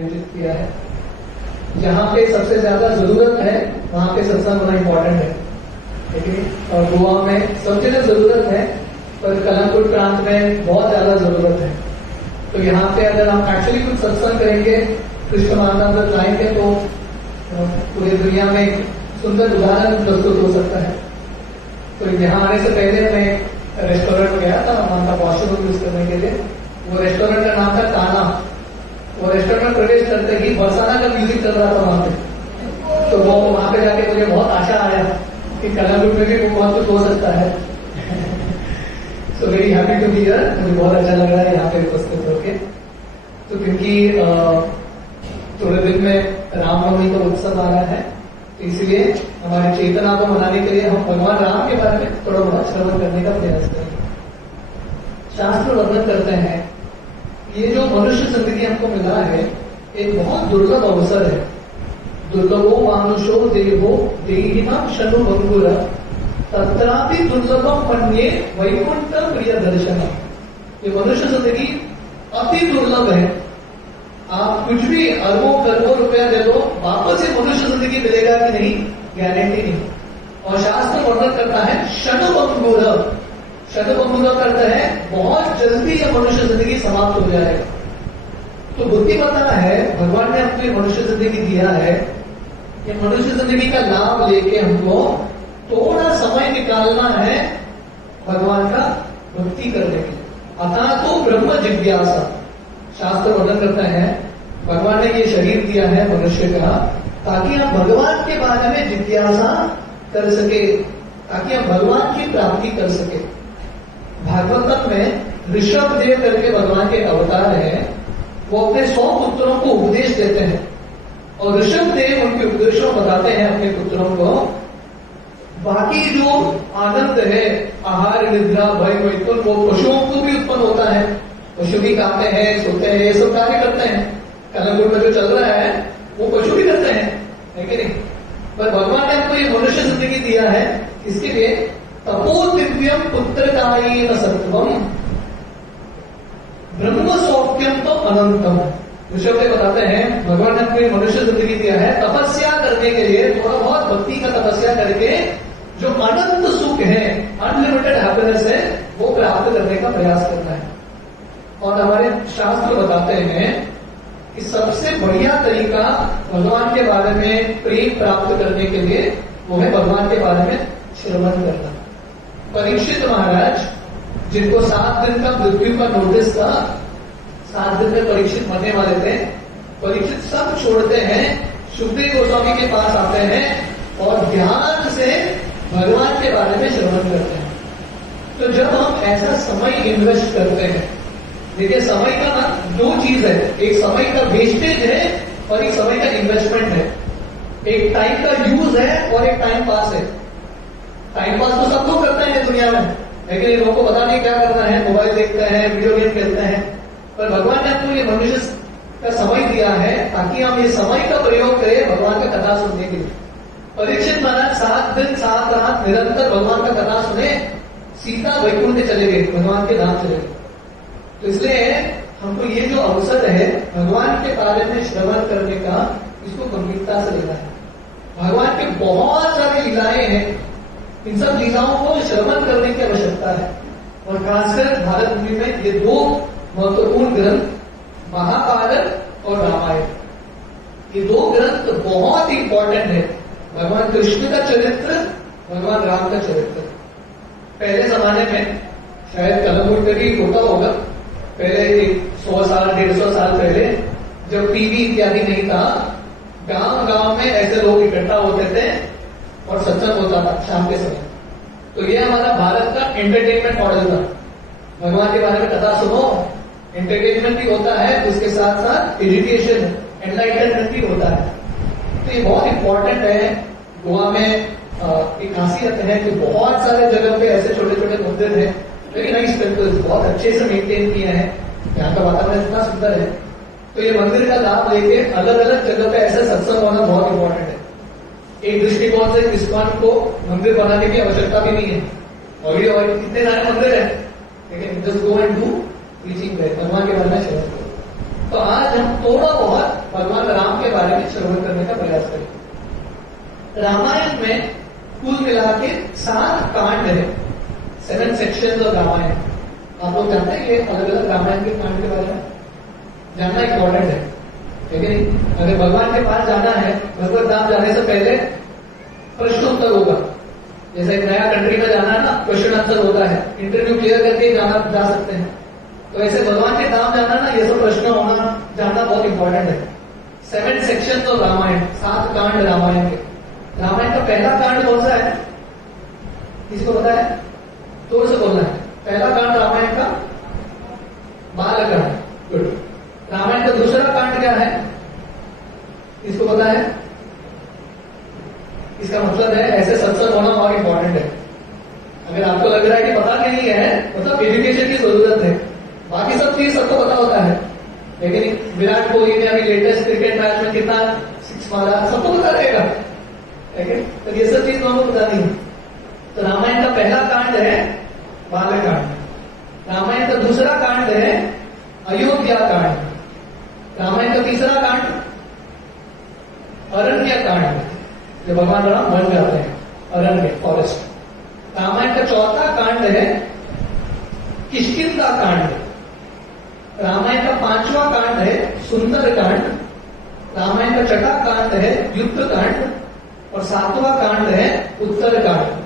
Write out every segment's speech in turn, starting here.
आयोजित किया है। जहाँ पे सबसे ज्यादा जरूरत है वहां पे सत्संग होना इम्पोर्टेंट है, ठीक है। और गोवा में सब जगह जरूरत है, पर कलंगुट प्रांत में बहुत ज्यादा जरूरत है। तो यहाँ पे अगर हम एक्चुअली कुछ सत्संग करेंगे, कृष्ण मानव लाएंगे, तो पूरी दुनिया में एक सुंदर उदाहरण प्रस्तुत हो सकता है। तो यहाँ आने से पहले मैं रेस्टोरेंट गया था वहां का वॉशरूम यूज करने के लिए। वो रेस्टोरेंट का नाम था काना। वो रेस्टोरेंट में प्रवेश करते ही बरसाना का म्यूजिक चल रहा था वहां पे। तो वो वहां पे जाके मुझे बहुत आशा आया कि कलंगुट में भी वो बहुत कुछ हो सकता है। So very happy to be here. मुझे बहुत अच्छा लग रहा है यहाँ पे उपस्थित होके। तो क्योंकि थोड़े दिन में रामनवमी का उत्सव आ रहा है, तो इसलिए हमारे चेतना को मनाने के लिए हम भगवान राम के बारे में थोड़ा बहुत श्रवण करने का प्रयास करेंगे। शास्त्र वर्णन करते हैं ये जो मनुष्य जिंदगी हमको मिला है एक बहुत दुर्लभ अवसर है। दुर्लभो मानुषो देहो देहिनां शनु भंगुर तत्रापि दुर्लभम मन्ये वैकुंठ प्रिय दर्शन। ये मनुष्य जिंदगी अति दुर्लभ है। आप कुछ भी अरबों करोड़ों रुपया दे दो, वापस ये मनुष्य जिंदगी मिलेगा कि नहीं, गारंटी नहीं। और शास्त्र वर्णन करता है शतभंगुर। शतभंगुर करता है बहुत जल्दी ये मनुष्य जिंदगी समाप्त हो जाएगा। तो बुद्धिमत्ता है, भगवान ने अपनी मनुष्य जिंदगी दिया है, ये मनुष्य जिंदगी का लाभ लेके हमको थोड़ा समय निकालना है भगवान का भक्ति करने के लिए। अतः तो ब्रह्म जिज्ञासा। शास्त्र वर्णन करता है भगवान ने ये शरीर दिया है मनुष्य का ताकि हम भगवान के बारे में जिज्ञासा कर सके, ताकि हम भगवान की प्राप्ति कर सके। भागवतम में ऋषभ देव करके भगवान के अवतार हैं। वो अपने 100 पुत्रों को उपदेश देते हैं और ऋषभ देव उनके उपदेशों बताते हैं अपने पुत्रों को। बाकी जो आनंद है, आहार निद्रा भय मैथुन, वो पशुओं को भी उत्पन्न होता है। पशु भी खाते हैं, सोते हैं, ये सब कार्य करते हैं। कलंगुट में जो चल रहा है वो पशु भी करते हैं, है कि नहीं। पर भगवान ने हमको ये मनुष्य जिंदगी दिया है इसके लिए तपो दिव्यम पुत्रकायेन सत्वम ब्रह्म सौख्यम तो अनंतम। ऋषभ देव बताते हैं भगवान ने अपनी मनुष्य जिंदगी दिया है तपस्या करने के लिए, थोड़ा बहुत भक्ति का तपस्या करके जो अनंत सुख है, अनलिमिटेड हैप्पीनेस है, वो प्राप्त करने का प्रयास करना है। और हमारे शास्त्र बताते हैं कि सबसे बढ़िया तरीका भगवान के बारे में प्रेम प्राप्त करने के लिए वो है भगवान के बारे में श्रवण करना। परीक्षित महाराज, जिनको 7 दिन का मृत्यु का नोटिस था, 7 दिन में परीक्षित मरने वाले थे, परीक्षित सब छोड़ते हैं, सुखदेव गोस्वामी के पास आते हैं और ध्यान से भगवान के बारे में श्रवण करते हैं। तो जब हम ऐसा समय इन्वेस्ट करते हैं, देखिए समय का ना 2 चीज है, एक समय का वेस्टेज है और एक समय का इन्वेस्टमेंट है। एक टाइम का यूज है और एक टाइम पास है। टाइम पास तो सब लोग करते हैं दुनिया में, लेकिन लोगों को पता नहीं क्या करना है, मोबाइल देखते हैं, वीडियो गेम खेलते हैं। पर भगवान ने हमको ये मनुष्य का समय दिया है ताकि हम ये समय का प्रयोग करें भगवान का कथा सुनने के लिए। परीक्षित महाराज 7 दिन 7 रात निरंतर भगवान का कथा सुने, सीता वैकुंठ चले गए, भगवान के धाम चले गए। तो इसलिए हमको ये जो अवसर है भगवान के बारे में श्रवण करने का, इसको गंभीरता से लेना है। भगवान के बहुत सारी लीलाएं हैं, इन सब लीलाओं को श्रवण करने की आवश्यकता है। और खासकर भारत भूमि में ये 2 महत्वपूर्ण ग्रंथ महाभारत और रामायण, ये 2 ग्रंथ बहुत इंपॉर्टेंट है। भगवान कृष्ण का चरित्र, भगवान राम का चरित्र। पहले जमाने में शायद कलंगुट में भी होता होगा, पहले 100 साल 150 साल पहले जब टीवी इत्यादि नहीं था, गांव गांव में ऐसे लोग इकट्ठा होते थे और सत्संग होता था शाम के समय। तो ये हमारा भारत का एंटरटेनमेंट मॉडल था। भगवान के बारे में कथा सुनो, एंटरटेनमेंट भी होता है, उसके साथ साथ एजुकेशन, एनलाइटनमेंट भी होता है। तो ये बहुत इंपॉर्टेंट है। गोवा में एक खासियत है कि बहुत सारे जगह पे ऐसे छोटे छोटे मंदिर हैं, लेकिन नाइस टेम्पल्स बहुत अच्छे से मेंटेन किए हैं। यहाँ का वातावरण इतना सुंदर है। तो ये मंदिर का लाभ लेके अलग अलग जगह पे ऐसे सत्संग होना बहुत इंपॉर्टेंट है। एक दृष्टिकोण से इस्कॉन को मंदिर बनाने की आवश्यकता भी नहीं है, और कितने सारे मंदिर है, लेकिन just go and do teaching है, भगवान के बारे में श्रवण करो। तो आज हम थोड़ा बहुत भगवान राम के बारे में श्रवण करने का प्रयास करें। रामायण में कुल मिला के 7 कांड है, 7 सेक्शंस ऑफ रामायण। आप लोग जानते हैं कि अलग अलग रामायण के कांड के बारे में जानना इंपॉर्टेंट है, ठीक है? अगर भगवान के पास जाना है, भगवत धाम जाने से पहले प्रश्न उत्तर होगा। जैसे एक नया कंट्री में जाना है ना, क्वेश्चन आंसर होता है, इंटरव्यू क्लियर करके ही जा सकते हैं। तो ऐसे भगवान के धाम जाना ना, ये सब प्रश्न होना जानना बहुत इंपॉर्टेंट है। 7 सेक्शंस ऑफ रामायण, 7 कांड रामायण के। रामायण का पहला कांड कौन सा है, किसको पता है? जोर से बोलना है। पहला कांड रामायण का बालकांड। गुड। रामायण का दूसरा कांड क्या है, किसको पता है? इसका मतलब है ऐसे सत्संग होना बहुत इंपॉर्टेंट है। अगर आपको लग रहा है कि पता नहीं है, मतलब एजुकेशन की जरूरत है। बाकी सब चीज सबको पता होता है, लेकिन विराट कोहली ने अभी लेटेस्ट क्रिकेट मैच में कितना 6 मारा, सबको पता रहेगा, तो ये सब चीज हमको पता नहीं है। तो रामायण का पहला कांड है बालकांड। रामायण का दूसरा कांड है अयोध्या कांड। रामायण का तीसरा कांड अरण्य कांड, जो भगवान राम वन जाते हैं, अरण्य फॉरेस्ट। रामायण का चौथा कांड है किष्किंधा कांड। रामायण का 5वां कांड है सुंदर कांड। रामायण का छठा कांड है युद्ध कांड और 7वां कांड है उत्तर कांड,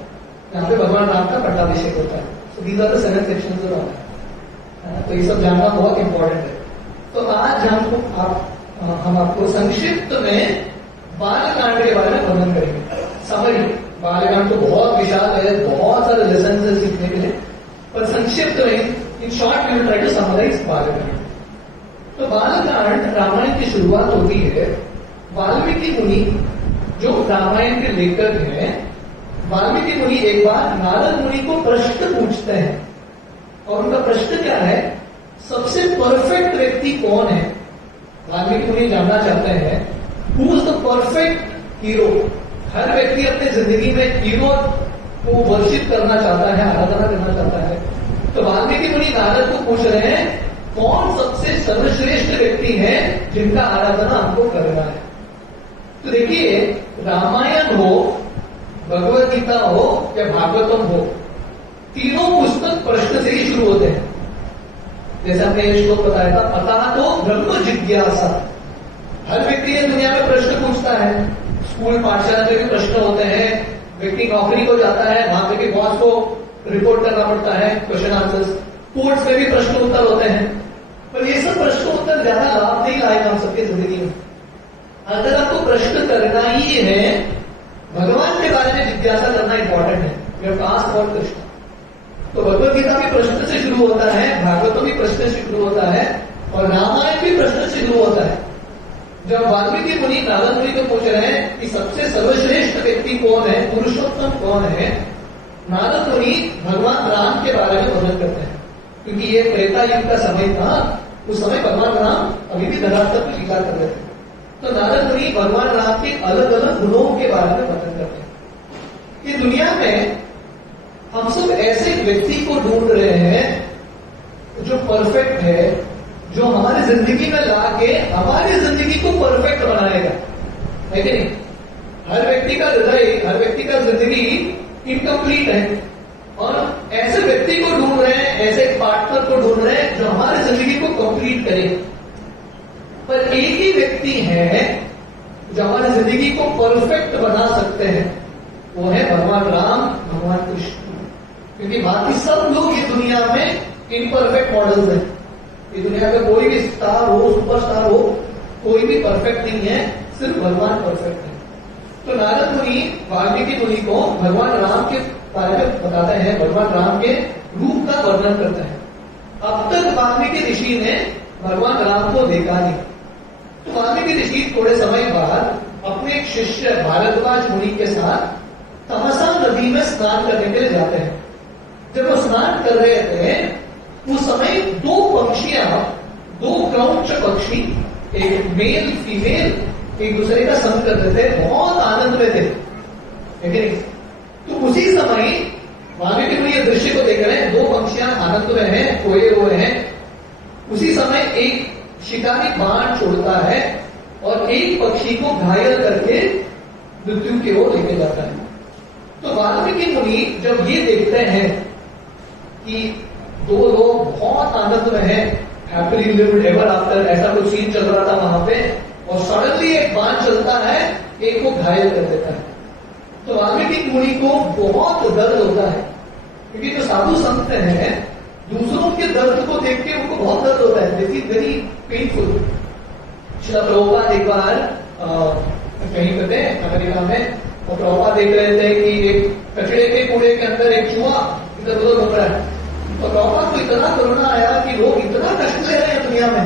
जहां पे भगवान राम का पट्टाभिषेक होता है। So these are the 7 sections of Ramayan. तो ये सब जानना बहुत इंपॉर्टेंट है। तो आज हम आपको संक्षिप्त में बालकांड के बारे में वर्णन करेंगे। समरी, बालकांड तो बहुत विशाल है, बहुत सारे लेसन है सीखने के लिए, पर संक्षिप्त में in short we will try to summarise Balakand. तो बालकांड रामायण की शुरुआत होती है। वाल्मीकि मुनि जो रामायण के लेखक हैं, वाल्मीकि मुनि एक बार नारद मुनि को प्रश्न पूछते हैं, और उनका प्रश्न क्या है, सबसे परफेक्ट व्यक्ति कौन है? वाल्मीकि मुनि जानना चाहते हैं who is the perfect hero. हर व्यक्ति अपनी जिंदगी में हीरो को वर्शिप करना चाहता है, आराधना करना चाहता है। तो वाल्मीकि मुनि नारद को पूछ रहे हैं कौन सबसे सर्वश्रेष्ठ व्यक्ति है जिनका आराधना हमको करना है। तो देखिए, रामायण हो, भगवत गीता हो या भागवतम हो, तीनों पुस्तक प्रश्न से ही शुरू होते हैं। जैसे हमने ये श्लोक बताया था, अतः तो ब्रह्म जिज्ञासा। हर व्यक्ति ये दुनिया में प्रश्न पूछता है। स्कूल पाठशाला में भी प्रश्न होते हैं, व्यक्ति नौकरी को जाता है, वहां पे भी बॉस को रिपोर्ट करना पड़ता है, क्वेश्चन आंसर्स। कोर्ट्स में भी प्रश्न उत्तर होते हैं, पर ये सब प्रश्न उत्तर ज्यादा लाभ नहीं लाएगा हम सबकी जिंदगी में। अगर आपको प्रश्न करना ही है, भगवान के बारे में जिज्ञासा करना इंपॉर्टेंट है। We have to ask about Krishna. तो भगवत गीता भी प्रश्न से शुरू होता है, भागवतम भी प्रश्न से शुरू होता है, और रामायण भी प्रश्न से शुरू होता है। जब वाल्मीकि मुनि नारद मुनि को पूछ रहे हैं कि सबसे सर्वश्रेष्ठ व्यक्ति कौन है, पुरुषोत्तम कौन है, नारद मुनि भगवान राम के बारे में वर्णन करते हैं। क्योंकि ये त्रेता युग का समय था, उस समय भगवान राम अभी भी धरातल पर लीला कर रहे थे। तो नारद मुनि भगवान राम के अलग अलग गुणों के बारे में वर्णन करते हैं। ये दुनिया में हम सब ऐसे व्यक्ति को ढूंढ रहे हैं जो परफेक्ट है, जो हमारी जिंदगी में लाके हमारी जिंदगी को परफेक्ट बनाएगा, है कि नहीं? हर व्यक्ति का हृदय, हर व्यक्ति का जिंदगी इनकम्प्लीट है, और ऐसे व्यक्ति को ढूंढ रहे हैं, ऐसे पार्टनर को ढूंढ रहे हैं जो हमारी जिंदगी को कंप्लीट करे। पर एक ही व्यक्ति है जो हमारी जिंदगी को परफेक्ट बना सकते हैं, वो है भगवान राम, भगवान कृष्ण। क्योंकि बाकी सब लोग ये दुनिया में इनपरफेक्ट मॉडल्स हैं। ये दुनिया में कोई भी स्टार हो, सुपरस्टार हो, कोई भी परफेक्ट नहीं है, सिर्फ भगवान परफेक्ट है। तो नारद मुनि वाल्मीकि मुनि को भगवान राम के बारे में बताते हैं, भगवान राम के रूप का वर्णन करते हैं। अब तक वाल्मीकि ऋषि ने भगवान राम को देखा नहीं। तो वाल्मीकि ऋषि थोड़े समय बाद अपने एक शिष्य भारद्वाज मुनि के साथ तमसा नदी में स्नान करने के लिए जाते हैं। जब वो स्नान कर रहे थे, उस समय 2 पंक्षियां, 2 क्रौंच पक्षी, एक मेल फीमेल, एक दूसरे का संग कर रहे थे, बहुत आनंद में थे, लेकिन तो उसी समय वाल्मीकि मुनि ये दृश्य को देख रहे हैं, 2 पंक्षियां आनंद में हैं, खोए हुए हैं। उसी समय एक शिकारी बाण छोड़ता है और एक पक्षी को घायल करके मृत्यु की ओर लेके जाता है। तो वाल्मीकि मुनि जब ये देखते हैं कि दो लोग बहुत आनंद में हैं, हैप्पीली लिव्ड एवर आफ्टर, ऐसा कुछ सीन चल रहा था वहां पे, और सडनली एक बाण चलता है, एक को घायल कर देता है। तो वाल्मीकि मुनि को बहुत दर्द होता है, क्योंकि जो साधु संत हैं दूसरों के दर्द को देख के उनको बहुत दर्द होता है, this is very painful. Srila Prabhupada एक बार कहीं पे थे अमेरिका में, और प्रभुपाद देख रहे थे कि एक कचड़े के कूड़े के अंदर एक चूहा इधर उधर घूम रहा है, और प्रभुपाद को इतना करुणा आया कि लोग इतना कष्ट ले रहे हैं दुनिया में,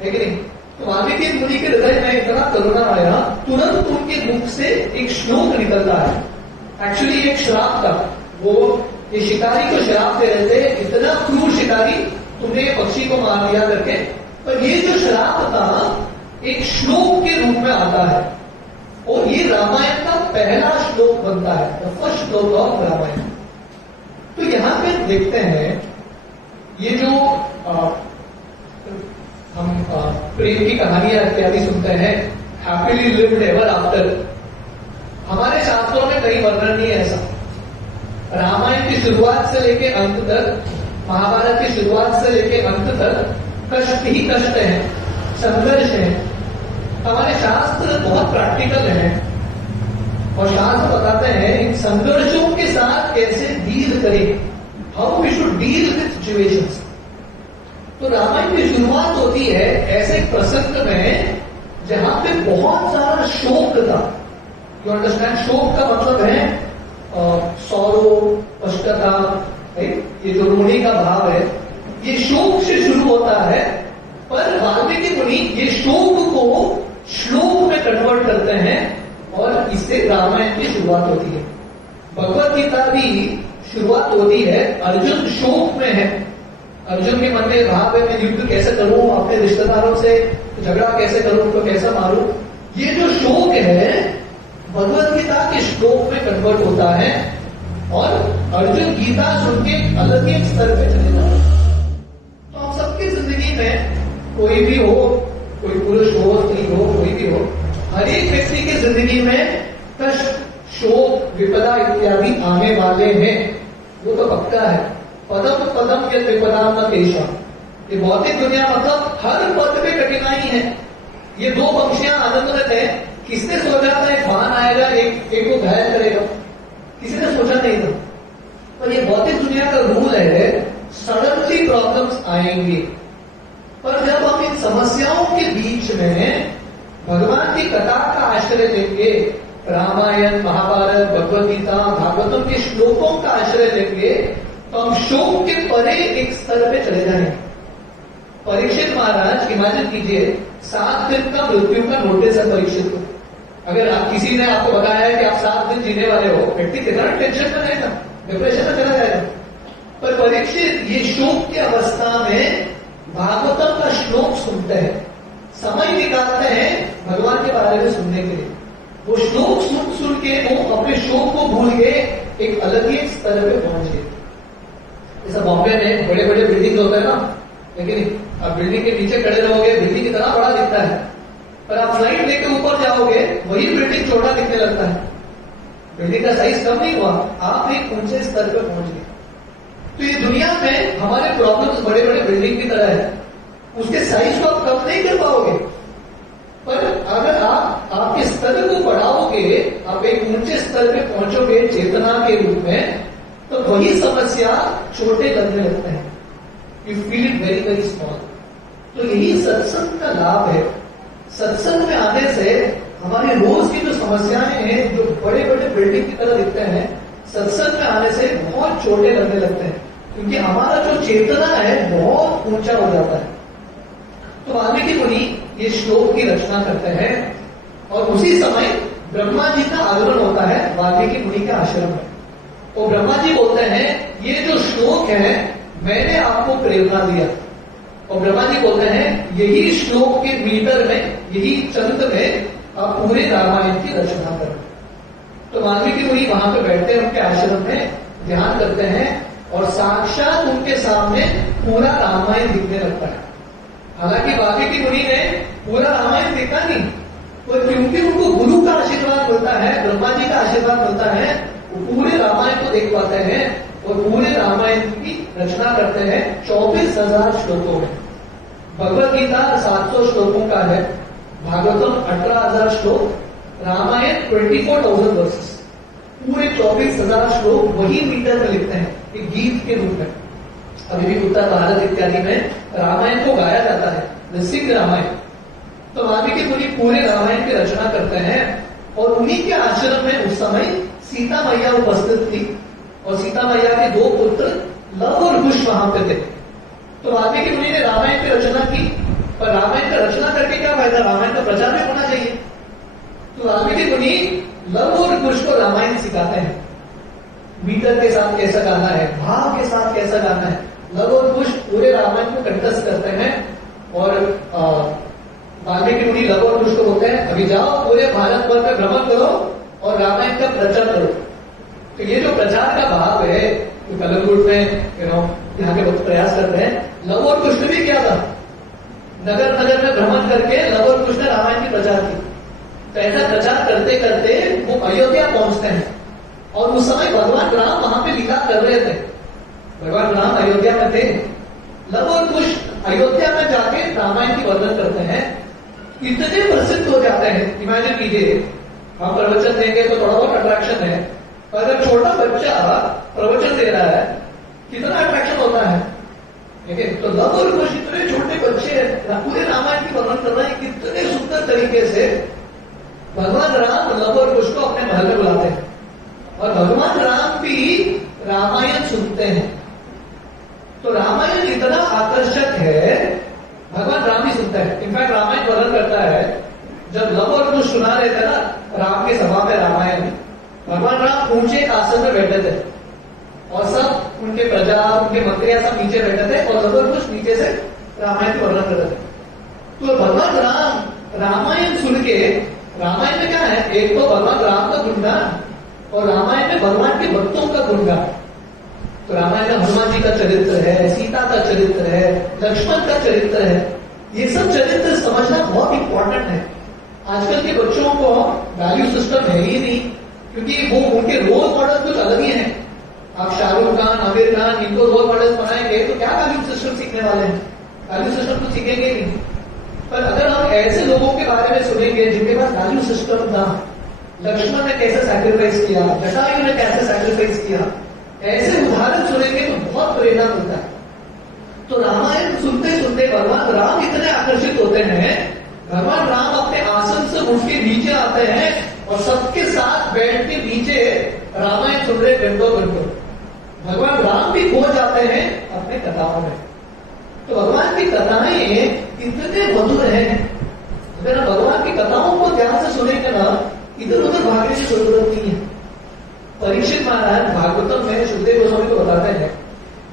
है कि नहीं। तो वाल्मीकि मुनि के हृदय में इतना करुणा आया, तुरंत उनके मुख से एक श्लोक निकलता है। एक्चुअली एक श्राप था, वो ये शिकारी को श्राप दे रहे थे, इतना क्रूर शिकारी, तुमने ये पक्षी को मार दिया करके। पर ये जो श्राप था एक श्लोक के रूप में आता है, और ये रामायण का पहला श्लोक बनता है, द फर्स्ट श्लोक ऑफ रामायण। तो यहां पे देखते हैं ये जो हम प्रेम की कहानियां इत्यादि सुनते हैं, हैप्पीली लिव्ड एवर आफ्टर, हमारे शास्त्रों में कहीं वर्णन नहीं है ऐसा। रामायण की शुरुआत से लेके अंत तक, महाभारत की शुरुआत से लेके अंत तक कष्ट ही कष्ट है, संघर्ष है। हमारे शास्त्र बहुत प्रैक्टिकल है, और शास्त्र बताते हैं इन संघर्षों के साथ कैसे डील करें, how we should deal with situations. तो रामायण की शुरुआत होती है ऐसे प्रसंग में जहां पे बहुत सारा शोक था। यू अंडरस्टैंड, शोक का मतलब है सौरो, पश्चाताप, ये जो रोने का भाव है, ये शोक से शुरू होता है। पर वाल्मीकि मुनि ये शोक को श्लोक में कन्वर्ट करते हैं, और इससे रामायण की शुरुआत होती है। भगवत गीता भी शुरुआत होती है, अर्जुन शोक में है, अर्जुन के मन में भाव है मैं युद्ध कैसे करूं, अपने रिश्तेदारों से झगड़ा कैसे करूं, उनको कैसे मारूं। ये जो शोक है भगवत गीता के श्लोक में कन्वर्ट होता है, और अर्जुन गीता सुन के अलग ही स्तर पे चले जाते हैं। तो हम सबकी जिंदगी में कोई भी हो, कोई पुरुष हो, स्त्री हो, कोई भी हो, हर एक व्यक्ति की जिंदगी में कष्ट, शोक, विपदा इत्यादि आने वाले हैं, वो तो पक्का है। पदम पदम के विपदा न पेशा, ये भौतिक दुनिया मतलब हर पद पे कठिनाई है। ये दो पंक्षियां आनंद में थे, किसने सोचा था एक बाण आएगा, एक को घायल करेगा, किसी ने सोचा नहीं था। पर ये भौतिक दुनिया का रूल है, सडनली प्रॉब्लम्स आएंगे। पर जब हम इन समस्याओं के बीच में भगवान की कथा का आश्रय लेंगे, रामायण, महाभारत, भगवत गीता, भागवतम के श्लोकों का आश्रय लेंगे, तो हम शोक के परे एक स्तर पे चले जाएंगे। परीक्षित महाराज, इमेजिन कीजिए 7 दिन का मृत्यु का नोटिस है परीक्षित को। अगर आप किसी ने आपको बताया कि आप 7 दिन जीने वाले हो, व्यक्ति कितना टेंशन में रहेगा, डिप्रेशन में चला जाएगा। पर परीक्षित ये शोक की अवस्था में भागवतम का श्लोक सुनते हैं, समय निकालते हैं भगवान के बारे में सुनने के लिए। वो श्लोक सुन सुन के वो अपने शोक को भूल के एक अलग ही स्तर पे पहुंच गए। जैसा बॉम्बे में बड़े बड़े बिल्डिंग होते हैं ना, लेकिन आप बिल्डिंग के नीचे खड़े रहोगे, बिल्डिंग इतना बड़ा दिखता है, पर आप फ्लाइट लेके ऊपर जाओगे, वही बिल्डिंग छोटा दिखने लगता है। बिल्डिंग का साइज कम नहीं हुआ, आप एक ऊंचे स्तर पर पहुंच गए। तो ये दुनिया में हमारे प्रॉब्लम्स बड़े बड़े बिल्डिंग की तरह है, उसके साइज को आप कम नहीं कर पाओगे। पर अगर आप आपके स्तर को बढ़ाओगे, आप एक ऊंचे स्तर पे पहुंचोगे चेतना के रूप में, तो वही समस्या छोटे लगने लगते हैं, you feel it very very small. तो यही सत्संग का लाभ है। सत्संग में आने से हमारी रोज की जो समस्याएं हैं, जो बड़े बड़े बिल्डिंग की तरह दिखते हैं, सत्संग में आने से बहुत छोटे लगने लगते हैं, क्योंकि हमारा जो चेतना है बहुत ऊंचा हो जाता है। तो वाल्मीकि मुनि ये श्लोक की रचना करते हैं, और उसी समय ब्रह्मा जी का आगमन होता है वाल्मीकि मुनि के आश्रम में। तो ब्रह्मा जी बोलते हैं ये जो श्लोक है मैंने आपको प्रेरणा दिया, और ब्रह्मा जी बोलते हैं यही श्लोक के मीटर में, यही चंद में आप पूरे रामायण की रचना करें। तो वाल्मीकि मुनि वहां पे बैठते हैं, उनके आश्रम में ध्यान करते हैं, और साक्षात उनके सामने पूरा रामायण दिखने लगता है। हालांकि वाल्मीकि मुनि ने पूरा रामायण देखा नहीं, तो क्योंकि उनको गुरु का आशीर्वाद मिलता है, ब्रह्मा जी का आशीर्वाद मिलता है, वो पूरे रामायण को देख पाते हैं और पूरे रामायण की रचना करते हैं 24,000 श्लोकों में। भगवत गीता 700 श्लोकों का है, भागवतम 18,000 श्लोक, रामायण 24,000 वर्सेस, पूरे 24,000 श्लोक वही मीटर में लिखते हैं एक गीत के रूप में। अभी भी उत्तर भारत इत्यादि में रामायण को गाया जाता है, ऋषिक रामायण। तो वाल्मीकि मुनि पूरे रामायण की रचना करते हैं और उन्हीं के आश्रम में उस समय सीता मैया उपस्थित थी और सीता मैया के 2 पुत्र लव और कुश वहां पे थे। तो वाल्मीकि मुनि ने रामायण की रचना की, पर रामायण की रचना करके क्या फायदा, रामायण का प्रचार भी होना चाहिए। तो वाल्मीकि मुनि लव और कुश को रामायण सिखाते हैं, मीटर के साथ कैसा गाना है, भाव के साथ कैसा गाना है। लव और कुश पूरे रामायण को कंठस्थ करते हैं और वाल्मीकि मुनि लव और कुश को बोलते हैं अभी जाओ पूरे भारत भर में भ्रमण करो और रामायण का प्रचार करो। तो ये जो प्रचार का भाव है, तो कलमगुट में यहाँ के लोग प्रयास करते हैं। लव और कुश ने भी किया था, नगर नगर में भ्रमण करके लव और कुश ने रामायण की प्रचार की। तो ऐसा प्रचार करते करते वो अयोध्या पहुंचते हैं और उस समय भगवान राम वहां पे लीला कर रहे थे। भगवान राम अयोध्या में थे, लव और कुश अयोध्या में जाके रामायण की वर्णन करते हैं, इतने प्रसिद्ध हो जाते हैं। इमेजिन कीजिए, हम प्रवचन देंगे तो थोड़ा बहुत अट्रैक्शन है, अगर छोटा बच्चा प्रवचन दे रहा है कितना अट्रैक्शन होता है, ठीक है। तो लव और कुश इतने छोटे बच्चे पूरे रामायण की वर्णन कर रहे हैं, कितने सुंदर तरीके से भगवान राम लव और कुश को अपने महल में बुलाते हैं और भगवान राम भी रामायण सुनते हैं। तो रामायण इतना आकर्षक है, भगवान राम भी सुनते हैं। इनफैक्ट रामायण वर्णन करता है, जब लव और कुश सुना रहे थे ना राम के सभा में रामायण, भगवान राम ऊंचे एक आसन में बैठे थे और सब उनके प्रजा उनके मंत्रियां सब नीचे बैठे थे और लव और कुश नीचे से रामायण का वर्णन कर रहे थे। तो भगवान राम रामायण सुन के, रामायण में क्या है, एक तो भगवान राम का गुणगान और रामायण में भगवान के भक्तों का गुणगान। तो रामायण में हनुमान जी का चरित्र है, सीता का चरित्र है, लक्ष्मण का चरित्र है। ये सब चरित्र समझना बहुत इंपॉर्टेंट है। आजकल के बच्चों को वैल्यू सिस्टम है ही नहीं, क्योंकि वो उनके रोल मॉडल कुछ अलग ही है। आप शाहरुख खान, आमिर खान, इनको रोल मॉडल बनाएंगे तो क्या वैल्यू सिस्टम सीखने वाले हैं, वैल्यू सिस्टम तो सीखेंगे नहीं। पर अगर हम ऐसे लोगों के बारे में सुनेंगे जिनके पास वैल्यू सिस्टम था, लक्ष्मण ने कैसे सैक्रिफाइस किया, जटायु ने कैसे सैक्रिफाइस किया, ऐसे उदाहरण सुनेंगे तो बहुत प्रेरणा मिलता है। तो रामायण सुनते सुनते भगवान राम इतने आकर्षित होते हैं, भगवान राम अपने आसन से उठ के नीचे आते हैं और सबके साथ बैठ के नीचे रामायण सुन रहे घंटों घंटों। भगवान राम भी खो जाते हैं अपने कथाओं में। तो भगवान की कथाएं इतने मधुर हैं, अगर भगवान की कथाओं को ध्यान से सुनेंगे ना, इधर उधर भागने की जरूरत नहीं है। परीक्षित महाराज भागवतम में सुखदेव गोस्वामी को बताते हैं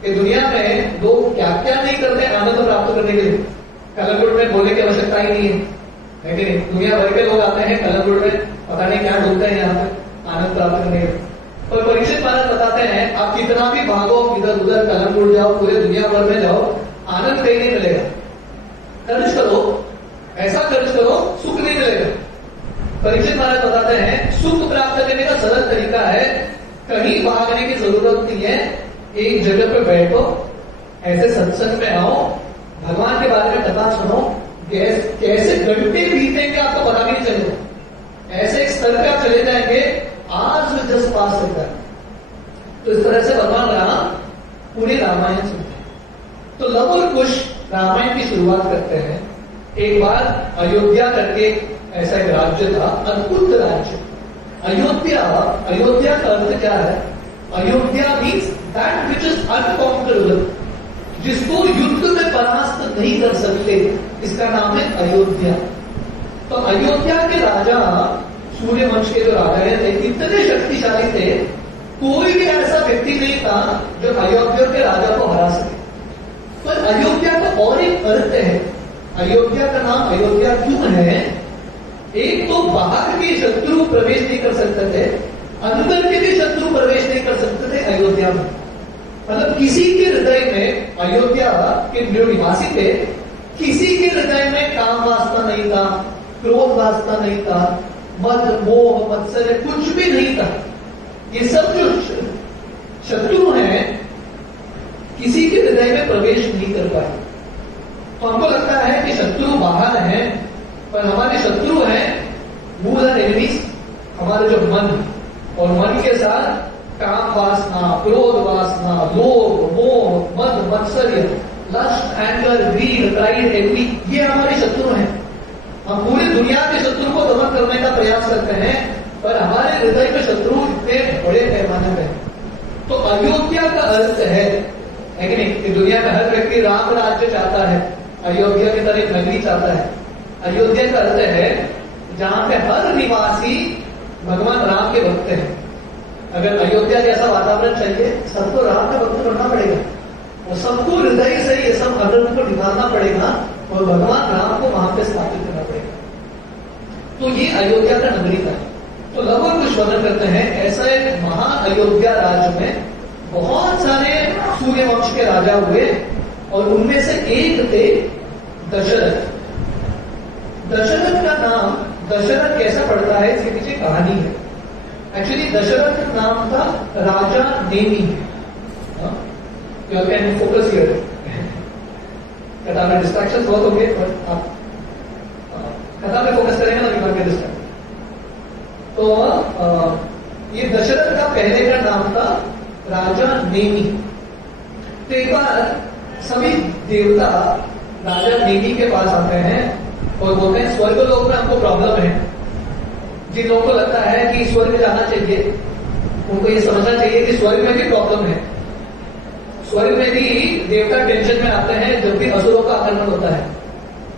कि दुनिया में लोग क्या क्या नहीं करते आनंद प्राप्त करने के लिए। कलमगुट में बोलने की आवश्यकता ही नहीं है, लेकिन दुनिया भर के लोग आते हैं कलमगुट में, पता नहीं क्या ढूंढते हैं यहाँ पे आनंद प्राप्त करने के लिए। पर परीक्षित महाराज बताते हैं आप कितना भी भागो, इधर उधर कलमगुट जाओ, पूरे दुनिया भर में जाओ, आनंद कहीं नहीं मिलेगा। खर्च करो, ऐसा खर्च करो, सुख नहीं मिलेगा। परीक्षित महाराज बताते हैं सुख प्राप्त करने का सरल तरीका है, कहीं भागने की जरूरत नहीं है, एक जगह पे बैठो, ऐसे सत्संग में आओ, भगवान के बारे में कथा सुनो, कैसे घंटे बीतेंगे आपको पता भी नहीं चलेगा। ऐसे एक स्तर पे आप चले जाएंगे, आज में जस्ट पास होता है। तो इस तरह से भगवान राम पूरी रामायण सुनते हैं। तो लव और कुश रामायण की शुरुआत करते हैं। एक बार अयोध्या करके ऐसा एक राज्य था, अद्भुत राज्य अयोध्या। अयोध्या का अर्थ क्या है? Ayodhya means that which is unconquerable, जिसको युद्ध में परास्त नहीं कर सकते, इसका नाम है अयोध्या। तो अयोध्या के राजा, सूर्य वंश के जो राजा थे, इतने शक्तिशाली थे, कोई भी ऐसा व्यक्ति नहीं था जो अयोध्या के राजा को हरा सके। पर अयोध्या का और एक अर्थ है। अयोध्या का नाम अयोध्या क्यों है? एक तो बाहर के शत्रु प्रवेश नहीं कर सकते थे, अंदर के भी शत्रु प्रवेश नहीं कर सकते थे अयोध्या में। मतलब किसी के हृदय में, अयोध्या के जो निवासी थे, किसी के हृदय में काम वासना नहीं था, क्रोध वासना नहीं था, मद मोह मत्सर्य कुछ भी नहीं था। ये सब जो शत्रु हैं किसी के हृदय में प्रवेश नहीं कर पाए। तो हमको लगता है कि शत्रु बाहर हैं, पर हमारे शत्रु हैं मूल एनिमीज हमारे जो मन, और मन के साथ काम वासना, क्रोध वासना, लोभ मोह मद मत्सर्य, lust anger greed pride envy, ये हमारे शत्रु हैं। हम पूरी दुनिया के शत्रु को दमन करने का प्रयास करते हैं, पर हमारे हृदय में शत्रु इतने बड़े पैमाने में। तो अयोध्या का अर्थ है कि नहीं कि दुनिया में हर व्यक्ति राम राज्य चाहता है, अयोध्या की तरह एक नगरी चाहता है। अयोध्या का अर्थ है जहां पे हर निवासी भगवान राम के भक्त हैं। अगर अयोध्या जैसा वातावरण चाहिए, सबको राम का भक्त बनना पड़ेगा और सबको हृदय से ये सब अधर्म को निकालना पड़ेगा और भगवान राम को वहां पे स्थापित करना पड़ेगा। तो ये अयोध्या का नगरी था। तो लगभग कुछ वर्णन करते हैं, ऐसा एक महा अयोध्या राज्य में बहुत सारे सूर्य वंश के राजा हुए और उनमें से एक थे दशरथ। दशरथ का नाम दशरथ कैसा पड़ता है इसके पीछे कहानी है। एक्चुअली दशरथ का नाम था राजा Nemi. You can focus here. कथा में डिस्ट्रैक्शन बहुत होंगे, बट आप कथा में फोकस करेंगे ना विभाग के डिस्ट्रैक्शन। तो ये दशरथ का पहले का नाम था राजा नेमी। तो एक बार सभी देवता राजा नेमी के पास आते हैं और बोलते हैं स्वर्ग लोक में हमको प्रॉब्लम है। जिन लोगों को लगता है कि स्वर्ग जाना चाहिए, उनको ये समझना चाहिए कि स्वर्ग में भी प्रॉब्लम है। स्वर्ग में भी देवता टेंशन में आते हैं जब भी असुरों का आक्रमण होता है।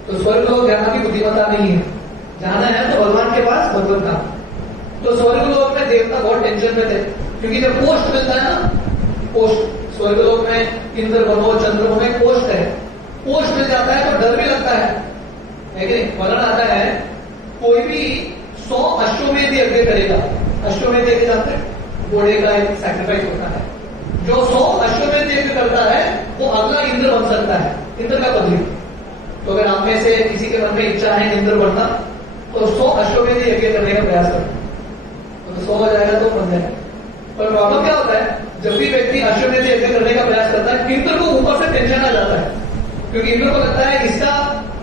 तो स्वर्ग लोग जाना भी बुद्धिमत्ता नहीं है, जाना है तो भगवान के पास, भगवान का। तो स्वर्ग लोक में देवता बहुत टेंशन में थे, क्योंकि जब पोस्ट मिलता है ना, पोस्ट स्वर्ग लोक में इंद्र बनो चंद्र बनो एक पोस्ट है, पोस्ट मिल जाता है तो डर भी लगता है कि वर्णन आता है कोई भी 100 अश्वमेध यज्ञ करेगा। अश्वमेध यज्ञ जानते हैं, घोड़े का एक सैक्रिफाइस होता है। जो 100 अश्वमेध यज्ञ करता है वो अगला इंद्र बन सकता है, इंद्र का पदवी। तो अगर आप में से किसी के मन में इच्छा है इंद्र बनना, तो 100 अश्वमेध यज्ञ करने का प्रयास करें, तो 100 हो जाएगा तो बन जाएगा। पर प्रॉब्लम क्या होता है, जब भी व्यक्ति अश्वमेध यज्ञ करने का प्रयास करता है, इंद्र को ऊपर से टेंशन आ जाता है, क्योंकि इंद्र को लगता है इसका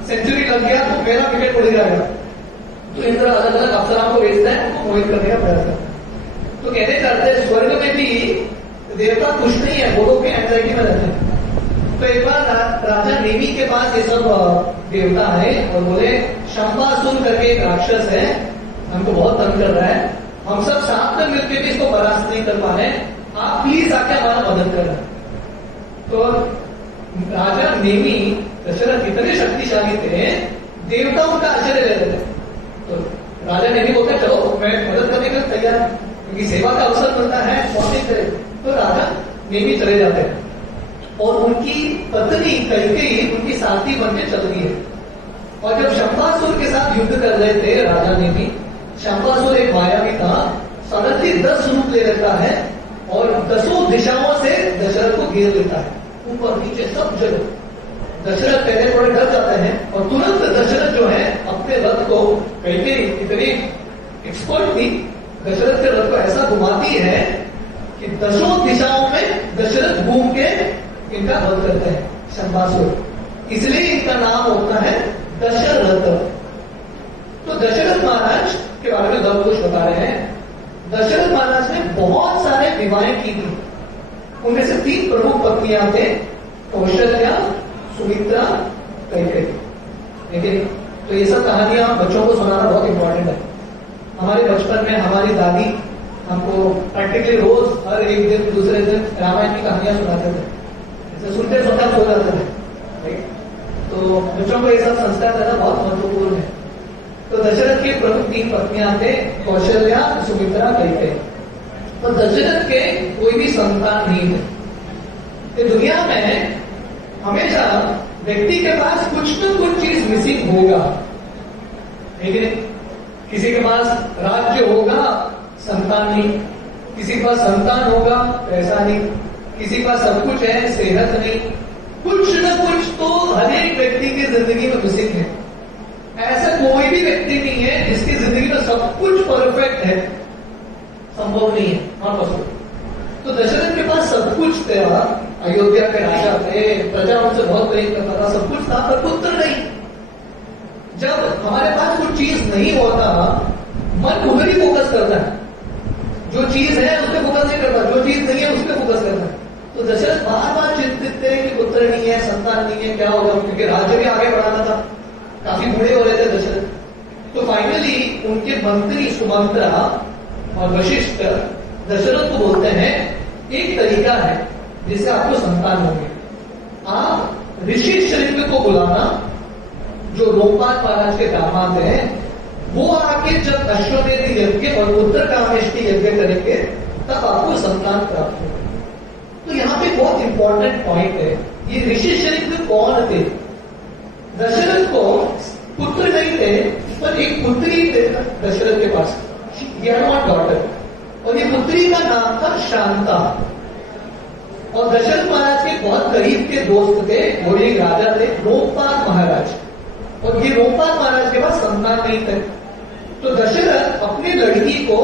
सेंचुरी लग गया तो मेरा विकेट उड़ जाएगा। तो इंद्र अलग अलग अफसरों को भेजता है, उनको मोहित करने का प्रयास करता है। तो कहते करते स्वर्ग में भी देवता खुश नहीं है, वो लोग भी एंजाइटी में रहते हैं। तो एक बार राजा नेमी के पास ये सब देवता आए और बोले शंबासुर करके एक राक्षस है, हमको बहुत तंग कर रहा है, हम सब साथ में मिलकर भी इसको परास्त नहीं कर पा रहे, आप प्लीज आके हमारा मदद करना। तो राजा नेमी दशरथ इतने शक्तिशाली थे, देवता उनका आश्चर्य ले रहे थे। तो राजा नेमी बोलते चलो मैं मदद करने के लिए तैयार, क्योंकि सेवा का अवसर मिलता है, स्वागत करे। तो राजा नेमी चले जाते हैं और उनकी पत्नी कैकेयी उनकी साथी बन के चल रही है। और जब शंबासुर के साथ युद्ध कर रहे थे राजा नेमी, शंबासुर एक मायावी था, सडनली 10 रूप ले लेता है और 10 दिशाओं से दशरथ को घेर लेता है, ऊपर नीचे सब जगह। दशरथ पहले थोड़े डर जाते हैं और तुरंत दशरथ जो है अपने रथ को, कैकेयी इतनी एक्सपर्ट थी, दशरथ के रथ को ऐसा घुमाती है कि 10 दिशाओं में दशरथ घूम के इनका वध करते हैं शंबासुर। इसलिए इनका नाम होता है दशरथ। तो दशरथ महाराज के बारे में सब कुछ बता रहे हैं। दशरथ महाराज ने बहुत सारे विवाहें की थी, उनमें से 3 प्रमुख पत्नियां थे, कौशल्या, सुमित्रा, कैकेयी। लेकिन तो ये सब कहानियां बच्चों को सुनाना बहुत इंपॉर्टेंट है। हमारे बचपन में हमारी दादी हमको प्रैक्टिकली रोज हर एक दिन दूसरे दिन रामायण की कहानियां सुनाते थे, ऐसे सुनते सुनते सो जाते थे। तो बच्चों को ये सब संस्कार देना बहुत महत्वपूर्ण है। तो दशरथ की प्रमुख 3 पत्नियां थे, कौशल्या, सुमित्रा, कैकेयी। तो दशरथ के कोई भी संतान नहीं थे। तो दुनिया में हमेशा व्यक्ति के पास कुछ न कुछ चीज मिसिंग होगा, लेकिन किसी के पास राज्य होगा, संतान नहीं, किसी के पास संतान होगा, पैसा नहीं, किसी के पास सब कुछ है, सेहत नहीं, कुछ न कुछ तो हर एक व्यक्ति की जिंदगी में मिसिंग है। ऐसा कोई भी व्यक्ति नहीं है जिसकी जिंदगी में सब कुछ परफेक्ट है, संभव नहीं है, नॉट पॉसिबल। तो दशरथ के पास सब कुछ था, अयोध्या के राजा थे, प्रजा उनसे बहुत प्रेम करता था, सब कुछ था, पर पुत्र नहीं। जब हमारे पास कुछ चीज नहीं होता, मन उधर ही फोकस करता है, जो चीज है उस पर फोकस नहीं करता, जो चीज नहीं है उस पर फोकस करता है। तो दशरथ बार बार चिंतित थे कि पुत्र नहीं है, संतान नहीं है, क्या होगा, क्योंकि राज्य भी आगे बढ़ाना था, काफी बूढ़े हो रहे थे दशरथ। तो फाइनली उनके मंत्री सुमंत्रा और वशिष्ठ दशरथ को बोलते हैं, एक तरीका है जिससे आपको संतान होंगे, आप ऋषि शृंग को बुलाना, जो लोकपाल महाराज के दामाद हैं, वो आके जब अश्वमेध यज्ञ और उत्तरकामेष्टि यज्ञ करेंगे तब आपको संतान प्राप्त होगा। तो यहाँ पे बहुत इंपॉर्टेंट पॉइंट है, ये ऋषि शृंग कौन थे? दशरथ को पुत्र नहीं थे, पर एक पुत्री थे दशरथ के पास, डॉटर, और ये पुत्री का नाम था शांता। और दशरथ महाराज के बहुत करीब के दोस्त थे, वो एक राजा थे लोकपाल महाराज, और ये लोकपाल महाराज के पास संतान नहीं थे। तो दशरथ अपनी लड़की को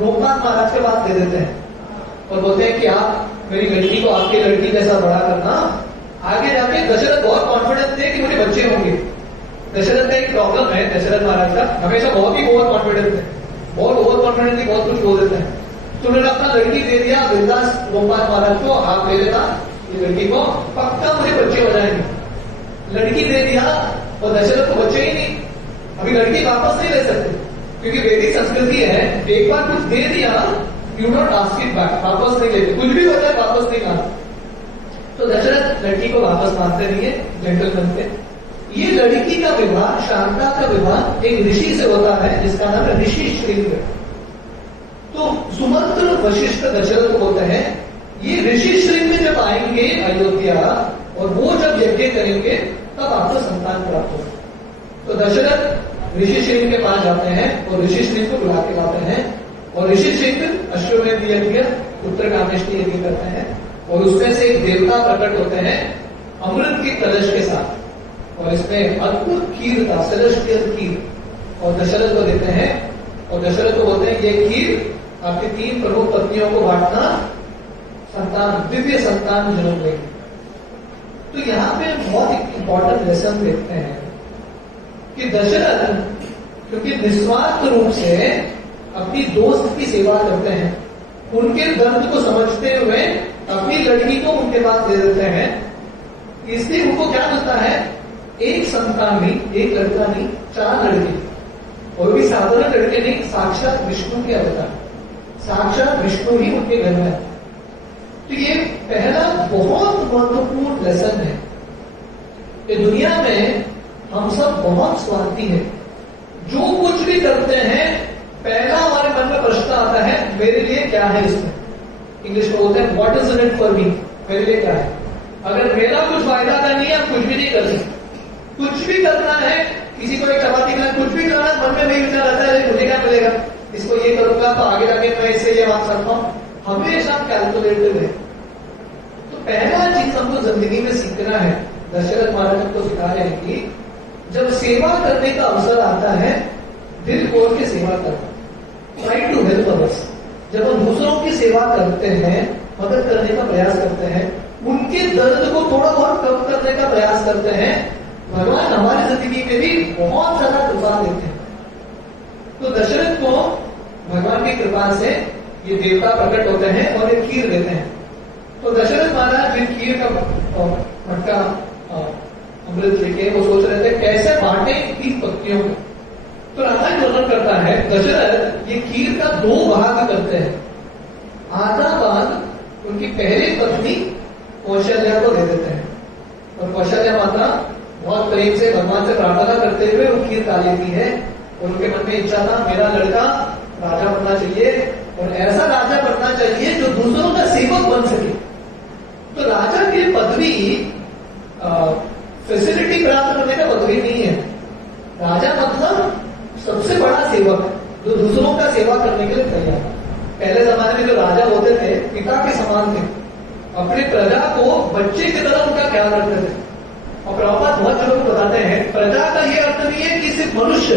लोकपाल महाराज के पास दे देते हैं और बोलते हैं कि आप मेरी लड़की को आपकी लड़की जैसा बड़ा करना। आगे जाके दशरथ बहुत कॉन्फिडेंस थे कि मुझे बच्चे होंगे। दशरथ का एक प्रॉब्लम है, दशरथ महाराज का हमेशा बहुत ही ओवर कॉन्फिडेंस है, बहुत ओवर कॉन्फिडेंस, बहुत कुछ बोल देते हैं। तो उन्होंने अपना लड़की दे दिया विलास लोकपाल महाराज को, आप ले लेना ये लड़की को, पक्का मुझे बच्चे हो जाएंगे। लड़की दे दिया और दशरथ को बच्चे ही नहीं, अभी लड़की वापस नहीं ले सकते, क्योंकि वैदिक संस्कृति है, एक बार कुछ दे दिया, you not ask it back, वापस नहीं लेते, कुछ भी हो जाए वापस नहीं लाना। तो दशरथ लड़की को वापस मानते नहीं है, जेंटलमैन थे। ये लड़की का विवाह, शांता का विवाह एक ऋषि से होता है जिसका नाम है ऋषि श्रृंग। तो सुमंत्र वशिष्ठ दशरथ को बोलते हैं, ये ऋषि श्रृंग जब आएंगे अयोध्या और वो जब यज्ञ करेंगे तब आपको संतान प्राप्त होगा। तो दशरथ ऋषि श्रृंग के पास जाते हैं और ऋषि श्रृंग को बुला के लाते हैं, और ऋषि श्रृंग अश्वमेध यज्ञ उत्तरकामेष्टि यज्ञ करते हैं, और उसमें से एक देवता प्रकट होते हैं अमृत के कलश के साथ, और इसमें अद्भुत खीर था, सेलेस्टियल खीर, और दशरथ को देते हैं, और दशरथ को बोलते हैं ये खीर आपकी 3 प्रमुख पत्नियों को बांटना, संतान, दिव्य संतान जन्म लेंगे। तो यहाँ पे बहुत एक इंपॉर्टेंट लेसन देखते हैं कि दशरथ क्योंकि निस्वार्थ रूप से अपनी दोस्त की सेवा करते हैं, उनके दर्द को समझते हुए अपनी लड़की को उनके पास दे देते हैं, इसलिए उनको क्या मिलता है, एक संतान नहीं, एक लड़का नहीं, 4 लड़के, और भी साधारण लड़के नहीं, साक्षात विष्णु के अवतार, साक्षात विष्णु ही उनके घर में। तो ये पहला बहुत महत्वपूर्ण लेसन है कि दुनिया में हम सब बहुत स्वार्थी हैं, जो कुछ भी करते हैं पहला हमारे मन में प्रश्न आता है, मेरे लिए क्या है इसमें। इंग्लिश में बोलते हैं what is in it for me, मेरे लिए क्या है। अगर मेरा कुछ फायदा नहीं है, कुछ भी नहीं कर सकते। कुछ भी करना है, किसी को एक चपाती खाना, कुछ भी करना है, मन में नहीं विचार आता है मुझे क्या मिलेगा, इसको ये करूंगा तो आगे जाके मैं इससे ये मांग सकता हूं, हमेशा कैलकुलेटिव है। तो पहला चीज हमको जिंदगी में सीखना है, दशरथ महाराज हमको सिखा रहे हैं कि जब सेवा करने का अवसर आता है, दिल खोल के सेवा करना, ट्राई टू हेल्प अदर्स। जब हम दूसरों की सेवा करते हैं, मदद करने का प्रयास करते हैं, उनके दर्द को थोड़ा बहुत कम करने का प्रयास करते हैं, भगवान हमारी जिंदगी में भी बहुत ज्यादा कृपा देते हैं। तो दशरथ को भगवान की कृपा से ये देवता प्रकट होते हैं और एक खीर देते हैं। तो दशरथ महाराज जिन खीर का मटका अमृत लेके वो सोच रहे थे कैसे बांटे 30 पत्नियों को। तो रामायण वर्णन करता है, दशरथ ये खीर का 2 भाग करते हैं, आधा भाग उनकी पहली पत्नी कौशल्या को दे देते हैं, और कौशल्या माता बहुत प्रेम से भगवान से प्रार्थना करते हुए वो खीर खा लेती है, और उनके मन में इच्छा था मेरा लड़का राजा बनना चाहिए, और ऐसा राजा बनना चाहिए जो दूसरों का सेवक बन सके। तो राजा की पदवी फैसिलिटी प्राप्त करने का पदवी नहीं है, राजा मतलब सबसे बड़ा सेवक जो दूसरों का सेवा करने के लिए तैयार। पहले जमाने में जो राजा होते थे पिता के समान थे, अपने प्रजा को बच्चे की तरह उनका ख्याल रखते थे। और प्रभुपाद बहुत जगह को बताते हैं, प्रजा का ये अर्थ नहीं है कि सिर्फ मनुष्य,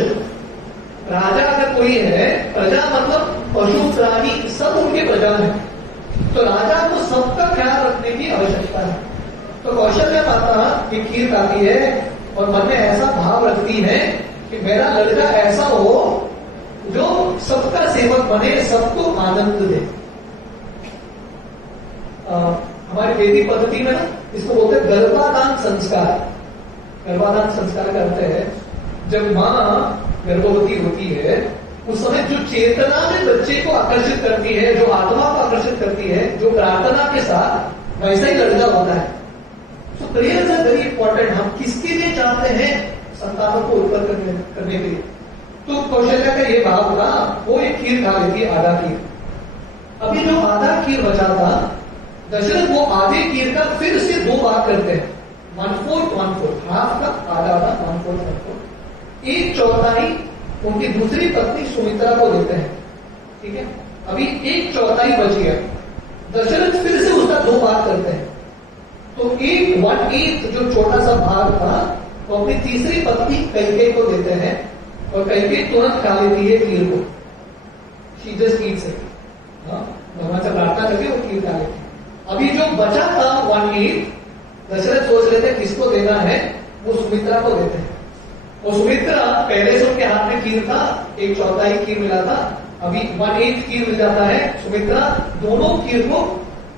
राजा अगर कोई है, प्रजा मतलब पशु प्राणी सब उनके प्रजा है, तो राजा को सबका ख्याल रखने की आवश्यकता है। तो कौशल्या माता की खीर खाती है और मन में ऐसा भाव रखती है कि मेरा लड़का ऐसा हो जो सबका सेवक बने, सबको आनंद दे। हमारी वैदिक पद्धति में ना इसको बोलते हैं गर्भाधान संस्कार। गर्भाधान संस्कार करते हैं जब माँ गर्भवती होती है उस समय जो चेतना में बच्चे को आकर्षित करती है, जो आत्मा को आकर्षित करती है, जो प्रार्थना के साथ वैसा ही लड़का होता है। तो प्रेयर्स आर वेरी इंपॉर्टेंट। हम किसके लिए चाहते हैं? संतानों को उत्पन्न करने के लिए। तो कौशल्या का ये भाव था, वो एक खीर खा लेती है, आधा खीर। अभी जो आधा खीर बचा था, दशरथ वो आधे खीर का फिर से 2 भाग करते हैं, 1/4 हाफ का आधा था, 1/4 एक चौथाई उनकी दूसरी पत्नी सुमित्रा को देते हैं। ठीक है, अभी एक चौथाई बच गया। दशरथ फिर से उसका 2 भाग करते हैं, तो 1/8 जो छोटा सा भाग था वो अपनी तीसरी पत्नी कैकेयी को देते हैं और कैकेयी तुरंत खा लेती है खीर को। शी जस्ट ईट्स इट, भगवान से प्रार्थना करके वो खीर खा लेती है। अभी जो बचा था 1/8 दशरथ सोच लेते हैं किसको देना है, वो सुमित्रा को देते हैं। और सुमित्रा पहले से उनके हाथ में खीर था, एक चौथाई खीर मिला था, अभी 1/8 खीर मिल जाता है। सुमित्रा दोनों खीर को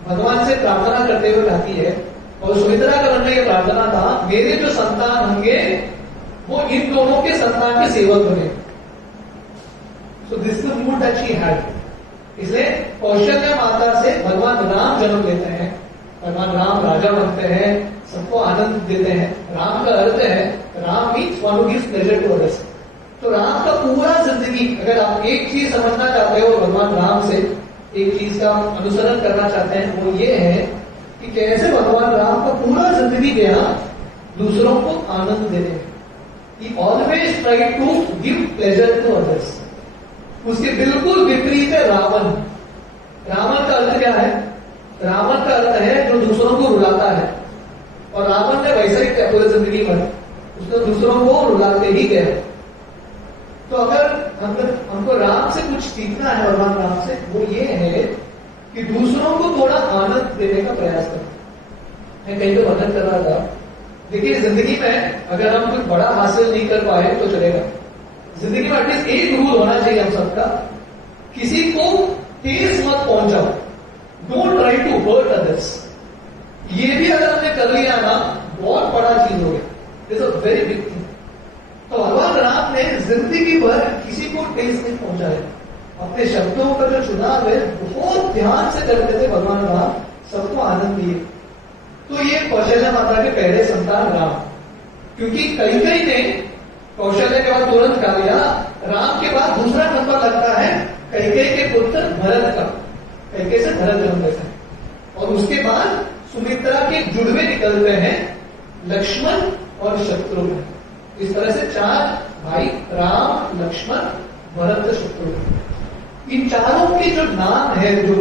भगवान से प्रार्थना करते हुए खाती है और सुमित्रा का मन में यह प्रार्थना था, मेरे जो संतान होंगे वो इन दोनों के संतान के सेवक बने। So this the mood that she had. इसलिए कौशल्या माता से भगवान राम जन्म लेते हैं, भगवान राम राजा बनते हैं, सबको आनंद देते हैं। राम का अर्थ है, Ram means one who gives pleasure to others. तो राम का पूरा जिंदगी, अगर आप एक चीज समझना चाहते हो भगवान राम से, एक चीज का अनुसरण करना चाहते हैं, वो ये है कि कैसे भगवान राम का पूरा जिंदगी गया दूसरों को आनंद देने में। He always tried to give pleasure to others। उसके बिल्कुल विपरीत है रावण। रावण का अर्थ क्या है? रावण का अर्थ है जो दूसरों को रुलाता है, और रावण ने वैसा ही किया पूरी जिंदगी भर, उसने दूसरों को रुलाते ही गया। तो अगर हमको राम से कुछ सीखना है, भगवान राम से, वो ये है कि दूसरों को थोड़ा आनंद देने का प्रयास करें। मैं कहीं तो वर्णन कर रहा था, देखिए जिंदगी में अगर हम कुछ बड़ा हासिल नहीं कर पाए तो चलेगा, जिंदगी में एटलीस्ट एक रूल होना चाहिए हम सबका, किसी को ठेस मत पहुंचाओ, don't try to hurt others. ये भी अगर हमने कर लिया ना, बहुत बड़ा चीज हो गया, it's a very big thing. तो भगवान राम ने जिंदगी भर किसी को ठेस नहीं पहुंचाया, अपने शब्दों का जो चुनाव है बहुत ध्यान से करते थे भगवान राम, सबको आनंद दिए। तो ये कौशल्या माता के पहले संतान राम, क्योंकि कैकेयी ने कौशल्या के बाद तुरंत खा लिया, राम के बाद दूसरा नंबर लगता है कैकेयी के पुत्र भरत का, कैकेयी से भरत जन्म लेता है। और उसके बाद सुमित्रा के जुड़वे निकलते हैं लक्ष्मण और शत्रुघ्न। इस तरह से 4 भाई, राम, लक्ष्मण, भरत, शत्रुघ्न। इन चारों के जो नाम है, जो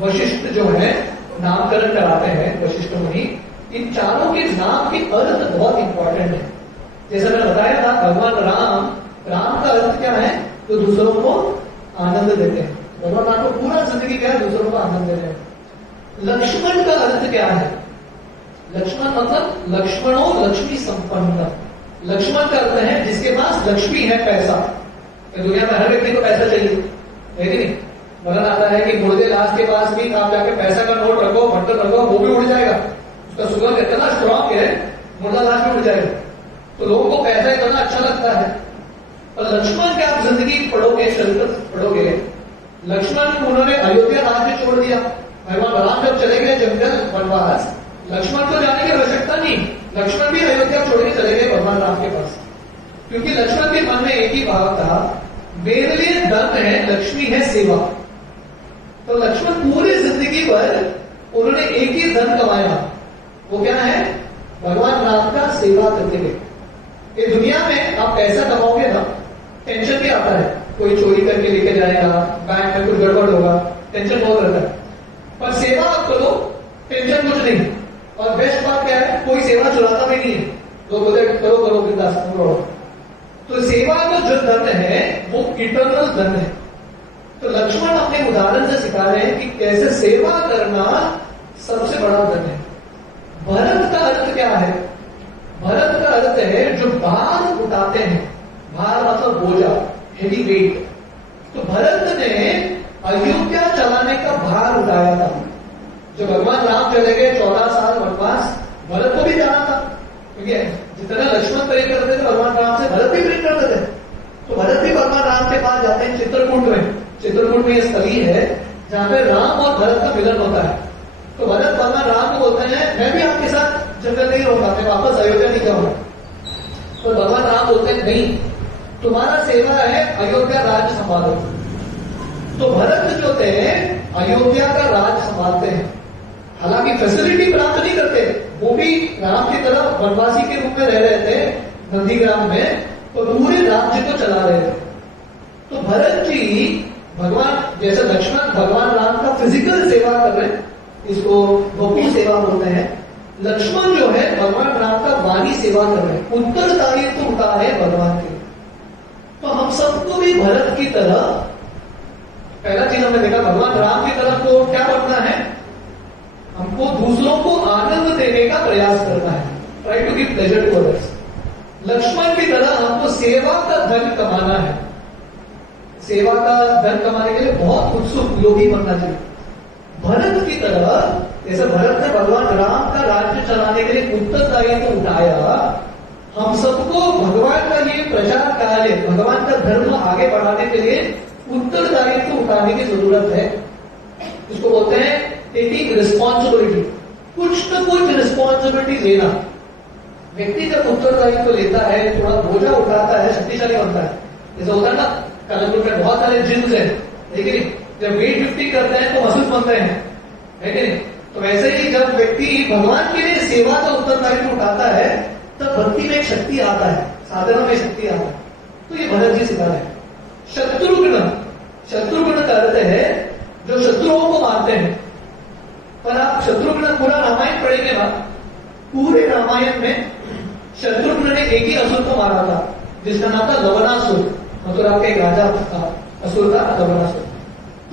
वशिष्ठ जो है नामकरण कराते हैं वशिष्ठ मुनि, इन चारों के नाम के अर्थ बहुत इंपॉर्टेंट है। जैसे मैंने बताया था, भगवान राम, राम का अर्थ क्या है? तो दूसरों को आनंद देते हैं। भगवान राम को पूरा जिंदगी क्या है? दूसरों को आनंद दे रहे हैं। लक्ष्मण का अर्थ क्या है? लक्ष्मण मतलब लक्ष्मणों लक्ष्मी संपन्न। लक्ष्मण का अर्थ है जिसके पास लक्ष्मी है, पैसा। दुनिया में हर व्यक्ति को पैसा चाहिए, है कि नहीं? वर्णन आता है कि मुर्दे लाश के पास भी आप जाके पैसा का नोट रखो, बर्तन रखो, वो भी उड़ जाएगा, उसका सुगंध इतना स्ट्रॉन्ग है, मुर्दा लाश में उड़ जाएगा। तो लोगों को पैसा इतना अच्छा लगता है। और लक्ष्मण के आप जिंदगी पढ़ोगे, चरित्र पढ़ोगे, लक्ष्मण उन्होंने अयोध्या राज्य छोड़ दिया। भगवान राम जब चले गए जंगल वनवास, लक्ष्मण को जाने की आवश्यकता नहीं, लक्ष्मण भी अयोध्या छोड़ के चले गए भगवान राम के पास, क्योंकि लक्ष्मण के मन में एक ही भाव था, मेरे लिए धन है, लक्ष्मी है सेवा। तो लक्ष्मण पूरी जिंदगी भर उन्होंने एक ही धन कमाया, वो क्या है? भगवान राम का सेवा करते गए। ये दुनिया में आप पैसा कमाओगे ना, टेंशन भी आता है, कोई चोरी करके लेके जाएगा, बैंक में कुछ गड़बड़ होगा, टेंशन बहुत रहता है। पर सेवा आप करो, टेंशन कुछ नहीं। और बेस्ट बात क्या है, कोई सेवा चुराता भी नहीं है, तो बोलते करो करो बिंदास करो। तो सेवा का जो धन है वो इटर्नल धन है। तो लक्ष्मण अपने उदाहरण से सिखा रहे हैं कि कैसे सेवा करना सबसे बड़ा धन है। भरत का अर्थ क्या है? भरत का अर्थ है जो भार उठाते हैं, भार मतलब बोझा, हेवी वेट। तो भरत ने अयोध्या चलाने का भार उठाया था। जो भगवान राम चले गए 14 साल वनवास, भरत को भी जाना था, क्योंकि जितना लक्ष्मण प्रेम करते थे भगवान राम से, भरत भी प्रेम करते थे। तो भरत भी भगवान राम के पास जाते हैं चित्रकूट में। चित्रकूट में यह स्थली है जहां पे राम और भरत का मिलन होता है। तो भरत भगवान राम को बोलते हैं मैं भी आपके साथ जंगल नहीं रहूंगा, मैं वापस अयोध्या नहीं जाऊंगा। तो भगवान राम बोलते हैं नहीं, तुम्हारा सेवा है अयोध्या राज्य संभालो। तो भरत जो थे अयोध्या का राज संभालते हैं। हालांकि फैसिलिटी प्राप्त नहीं करते, वो भी राम की तरह वनवासी के रूप में रह रहे थे नंदीग्राम में, तो पूरे राज्य को चला रहे थे। तो भरत जी भगवान, जैसे लक्ष्मण भगवान राम का फिजिकल सेवा कर रहे हैं, इसको बपू सेवा बोलते हैं। लक्ष्मण जो है भगवान राम का वाणी सेवा कर रहे हैं, उत्तरदायित्व उठा है भगवान के। तो हम सबको भी भरत की तरह, पहला चीज हमने देखा भगवान राम की तरफ को क्या बनना है, हमको दूसरों को आनंद देने का प्रयास करना है, try to give pleasure to others. Lakshman की तरह हमको सेवा का धन कमाना है। सेवा का धन कमाने के लिए बहुत उत्सुक योगी बनना चाहिए। भरत की तरह, जैसे भरत ने भगवान राम का राज्य चलाने के लिए उत्तरदायित्व उठाया, हम सबको भगवान का ये प्रचार कार्य, भगवान का धर्म आगे बढ़ाने के लिए उत्तरदायित्व उठाने की जरूरत है। इसको बोलते हैं टेकिंग रिस्पॉन्सिबिलिटी, कुछ न कुछ रिस्पॉन्सिबिलिटी लेना। व्यक्ति जब उत्तरदायित्व लेता है, थोड़ा बोझा उठाता है, शक्तिशाली बनता है। जैसे होता है ना, कानपुर में बहुत सारे जिम्स हैं, लेकिन जब वेट लिफ्टिंग करते हैं तो मसूल बनते हैं, है कि नहीं? तो वैसे ही जब व्यक्ति भगवान के लिए सेवा का उत्तरदायित्व उठाता है, तब भक्ति में एक शक्ति आता है, साधना में शक्ति आता है। तो ये भरत जी सिखा रहे हैं। शत्रुघ्न, शत्रुघ्न का अर्थ है जो शत्रुओं को मारते हैं। पर आप शत्रुघ्न पूरा रामायण पढ़ेंगे ना, पूरे रामायण में शत्रुघ्न ने एक ही असुर को मारा था, जिसका नाम था लवणासुर। मथुरा का एक राजा था, असुर था लवणासुर।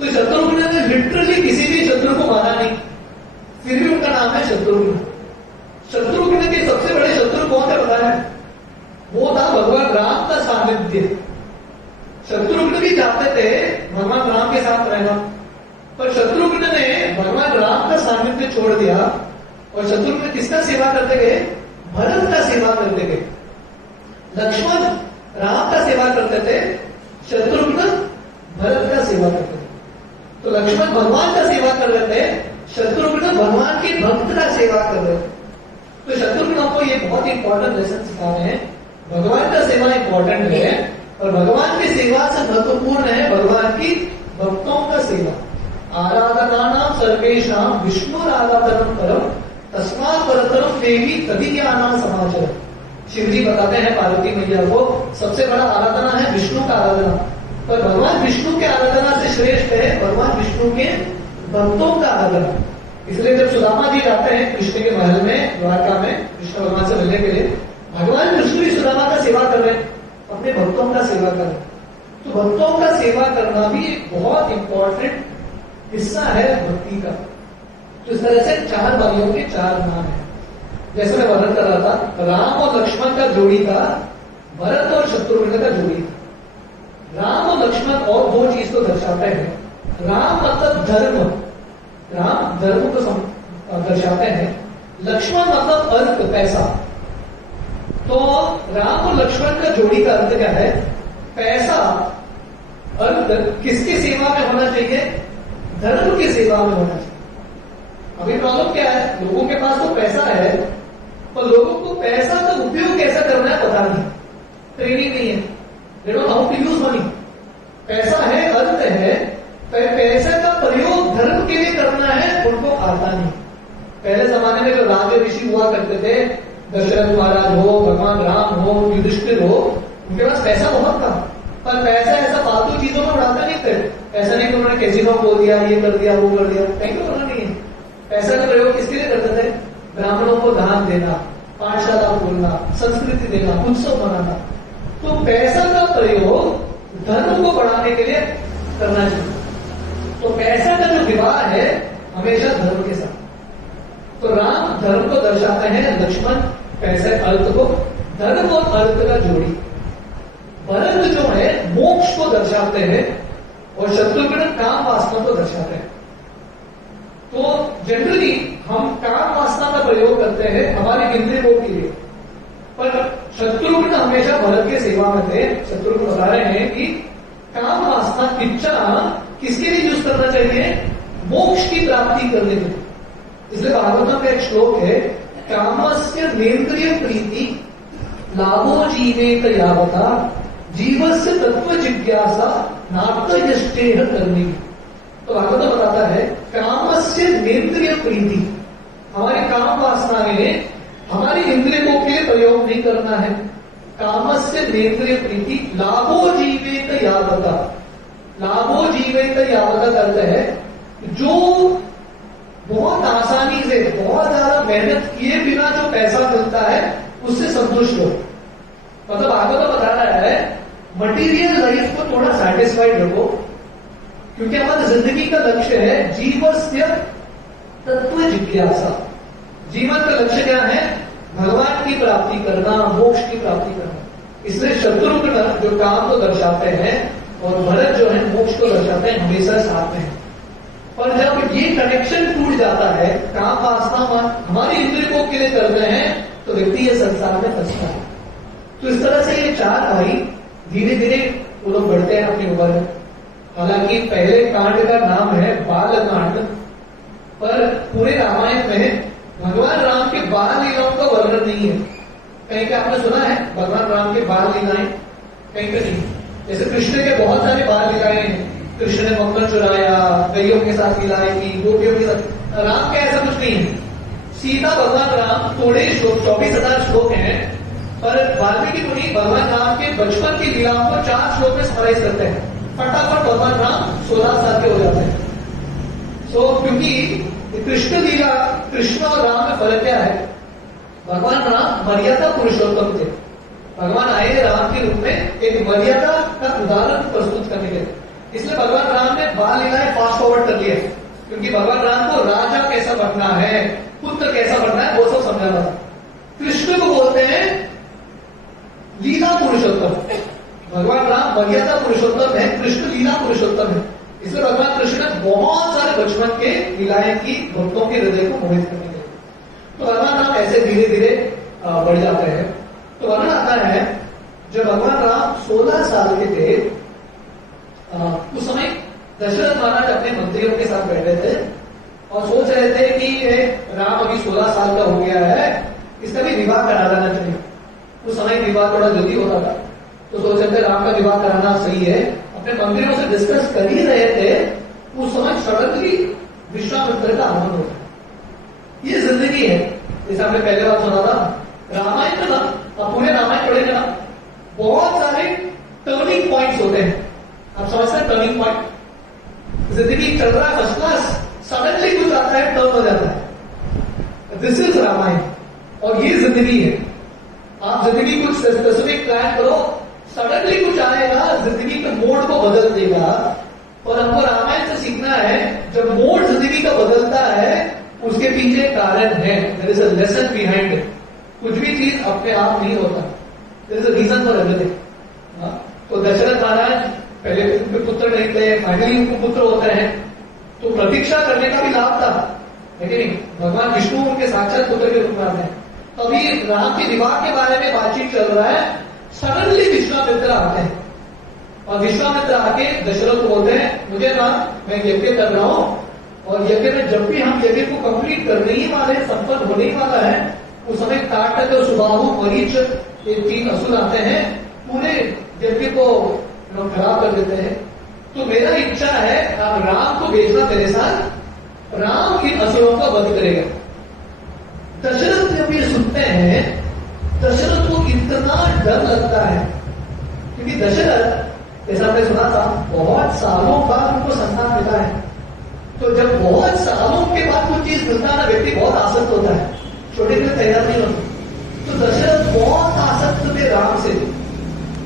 तो शत्रुघ्न ने लिटरली किसी भी शत्रु को मारा नहीं, फिर भी उनका नाम है शत्रुघ्न। शत्रुघ्न के सबसे बड़े शत्रु कौन थे पता है? वो था भगवान राम का सानिध्य। शत्रुघ्न भी चाहते थे भगवान राम के साथ रहना, पर शत्रुघ्न ने भगवान राम का सानिध्य छोड़ दिया और शत्रुघ्न किसका सेवा करते गए? भरत का सेवा करते गए। लक्ष्मण राम का सेवा करते थे, शत्रुघ्न भरत का सेवा करते थे। तो लक्ष्मण भगवान का सेवा कर रहे थे, शत्रुघ्न भगवान के भक्त का सेवा कर रहे थे। तो शत्रुघ्न को ये बहुत इंपॉर्टेंट लेसन सिखा रहे हैं। भगवान का सेवा इंपॉर्टेंट है और भगवान की सेवा से महत्वपूर्ण है भगवान की भक्तों का सेवा। आराधनानां सर्वेषां विष्णु आराधनम परम तस्मात् परतरम देवी तभी ज्ञानां समाचरम्। शिव जी बताते हैं पार्वती मैया को सबसे बड़ा आराधना है विष्णु का आराधना, पर भगवान विष्णु के आराधना से श्रेष्ठ है भगवान विष्णु के भक्तों का आराधना। इसलिए जब सुदामा जी जाते हैं कृष्ण के महल में, द्वारका में कृष्ण भगवान से मिलने के लिए, भगवान कृष्ण भी सुदामा का सेवा कर रहे हैं, अपने भक्तों का सेवा कर रहे हैं। तो भक्तों का सेवा करना भी एक बहुत इंपॉर्टेंट हिस्सा है भक्ति का। तो इस तरह से 4 भाइयों के 4 नाम है। जैसे मैं वर्णन कर रहा था, राम और लक्ष्मण का जोड़ी था, भरत और शत्रुघ्न का जोड़ी था। राम और लक्ष्मण और 2 चीज को दर्शाते हैं। राम मतलब धर्म, राम धर्म को दर्शाते हैं। लक्ष्मण मतलब अर्थ, पैसा। तो राम और लक्ष्मण का जोड़ी का अर्थ क्या है? पैसा, अर्थ किसकी सेवा में होना चाहिए? धर्म की सेवा में होना चाहिए। अभी प्रॉब्लम क्या है? लोगों के पास तो पैसा है, पर लोगों को पैसा का उपयोग कैसा करना है पता नहीं, ट्रेनिंग नहीं है। They don't know how to use money. पैसा है, अर्थ है, पैसे का प्रयोग धर्म के लिए करना है, उनको आता नहीं। पहले जमाने में जो राजे ऋषि हुआ करते थे, दशरथ महाराज हो, भगवान राम हो, युधिष्ठिर हो, उनके पास पैसा बहुत था, पर पैसा ऐसा फालतू चीजों में उड़ाते नहीं थे। ऐसा नहीं कि उन्होंने कैसीनो बोल दिया, ये कर दिया, वो कर दिया, कहीं तो करना नहीं है। पैसा का प्रयोग किसके लिए करते थे? ब्राह्मणों को दान देना, पाठशाला खोलना, संस्कृति देना, उत्सव मनाना। तो पैसा का प्रयोग धर्म को बढ़ाने के लिए करना चाहिए। तो पैसा का जो विवाह है हमेशा धर्म के साथ। तो राम धर्म को दर्शाते हैं, लक्ष्मण पैसे अर्थ को, धर्म और अर्थ का जोड़ी। भरत जो है मोक्ष को दर्शाते हैं और शत्रुघ्न काम वासना को दर्शाते हैं। तो जनरली हम काम वासना का प्रयोग करते हैं हमारे इंद्रियों के लिए, पर शत्रुघ्न हमेशा भरत के सेवा में थे। शत्रुघ्न बता रहे हैं कि काम वासना इच्छा किसके लिए यूज करना चाहिए? मोक्ष की प्राप्ति करने के लिए। इसलिए भागवतम का एक श्लोक है, कामस्य नेन्द्रिय प्रीति लाभो जीवेत यावता जीवस्य तत्व जिज्ञासा नार्तयष्टेह करनी। तो भागवत बताता है कामस्य नेन्द्रिय प्रीति, हमारी काम वासनाएं हमारी इंद्रियों के लिए प्रयोग नहीं करना है। कामस्य नेन्द्रिय प्रीति लाभो जीवेत यावता, लाभो जीवेत यावता करते हैं जो बहुत आसानी से, बहुत ज्यादा मेहनत किए बिना जो पैसा मिलता है उससे संतुष्ट हो। मतलब भागवत बता रहा है मटीरियल लाइफ को थोड़ा सैटिस्फाइड रखो, क्योंकि हमारी जिंदगी का लक्ष्य है जीवस्य तत्व जिज्ञासा। जीवन का लक्ष्य क्या है? भगवान की प्राप्ति करना, मोक्ष की प्राप्ति करना। इसलिए शत्रुघ्न जो काम को दर्शाते हैं और भरत जो है मोक्ष को दर्शाते हैं, हमेशा साथ में। पर जब ये कनेक्शन टूट जाता है, काम वासना हमारी इंद्रियों के लिए करते हैं, तो व्यक्ति ये संसार में फंसता है। तो इस तरह से ये चार भाई धीरे धीरे वो लोग बढ़ते हैं अपनी उम्र में। हालांकि पहले कांड का नाम है बाल कांड, पर पूरे रामायण में भगवान राम के बाल लीलाओं का वर्णन नहीं है। कहीं पे आपने सुना है भगवान राम के बाल लीलाएं? कहीं पे नहीं। जैसे कृष्ण के बहुत सारे बाल लीलाएं हैं, कृष्ण ने मक्खन चुराया, गैयों के साथ लीलाएं की, गोपियों के साथ। राम का ऐसा कुछ नहीं है। सीधा भगवान राम थोड़े श्लोक, 24,000 श्लोक हैं, पर वाल्मीकि मुनि भगवान राम के बचपन की लीलाओं को 4 श्लोक में समराइज करते हैं। फटाफट भगवान राम 16 साल के हो जाते हैं। क्योंकि कृष्ण लीला, कृष्ण और राम में फर्क क्या है? भगवान राम मर्यादा पुरुषोत्तम थे। भगवान आए राम के रूप में एक मर्यादा का उदाहरण प्रस्तुत करने के लिए। इसलिए भगवान राम ने बाल लीलाएं फास्ट फॉरवर्ड कर लिया, क्योंकि भगवान राम को राजा कैसा बनना है, पुत्र कैसा बनना है, वो सब समझाना था। कृष्ण को बोलते हैं लीला पुरुषोत्तम। भगवान राम मर्यादा पुरुषोत्तम है, कृष्ण लीला पुरुषोत्तम है। इसलिए भगवान कृष्ण ने बहुत सारे बचपन के लीलाएं की भक्तों के हृदय को मोहित करने के लिए। तो भगवान राम ऐसे धीरे धीरे बढ़ जाते हैं। तो वर्णन आता है जब भगवान राम 16 साल के थे, उस समय दशरथ महाराज अपने मंत्रियों के साथ बैठे थे और सोच रहे थे कि राम अभी 16 साल का हो गया है, इसका भी विवाह करा देना चाहिए। उस समय विवाह थोड़ा जल्दी होता था, तो सोच रहे थे राम का विवाह कराना सही है। अपने मंत्रियों से डिस्कस कर ही रहे थे, उस समय सडनली विश्वामित्र का आगमन होता है। ये जिंदगी है। जैसे हमने पहले बार सुना था रामायण में ना, आप पूरे रामायण पढ़ेंगे ना, बहुत सारे टर्निंग पॉइंट्स होते हैं। आप समझते हैं टर्निंग पॉइंट? जिंदगी चल रहा है फर्स्ट क्लास, सडनली कुछ आता है, टर्न हो जाता है। दिस इज रामायण और ये जिंदगी है। आप जिंदगी कुछ स्पेसिफिक प्लान करो, सडनली कुछ आएगा, जिंदगी के मोड को बदल देगा। और हमको रामायण से सीखना है, जब मोड जिंदगी का बदलता है उसके पीछे कारण है। There is a lesson behind it. कुछ भी चीज अपने आप नहीं होता, there is a reason for everything. तो दशरथ महाराज पहले उनके पुत्र नहीं थे, फाइनली उनको पुत्र होते हैं, तो प्रतीक्षा करने का भी लाभ था, है कि नहीं? भगवान विष्णु उनके साक्षात पुत्र के रूप में आते हैं। अभी राम के विवाह के बारे में बातचीत चल रहा है, सडनली विश्वामित्र आते हैं और विश्वामित्र आके दशरथ को बोलते हैं मुझे ना, मैं यज्ञ कर रहा हूं और यज्ञ में जब भी हम यज्ञ को कंप्लीट करने ही वाले, संपन्न होने ही वाला है, उस समय ताटक और सुबाहु मरीच ये 3 असुर आते हैं, पूरे यज्ञ को खराब कर देते हैं। तो मेरा इच्छा है आप राम को भेजना मेरे साथ, राम इन असुरों का वध करेगा। दशरथ जब ये सुनते हैं, दशरथ को इतना डर लगता है, क्योंकि दशरथ जैसा आपने सुना था, बहुत सालों बाद उनको संतान मिला है। तो जब बहुत सालों के बाद कुछ चीज मिलता है ना, व्यक्ति बहुत आसक्त होता है, छोटे के लिए तैयार नहीं होता। तो दशरथ बहुत आसक्त थे राम से,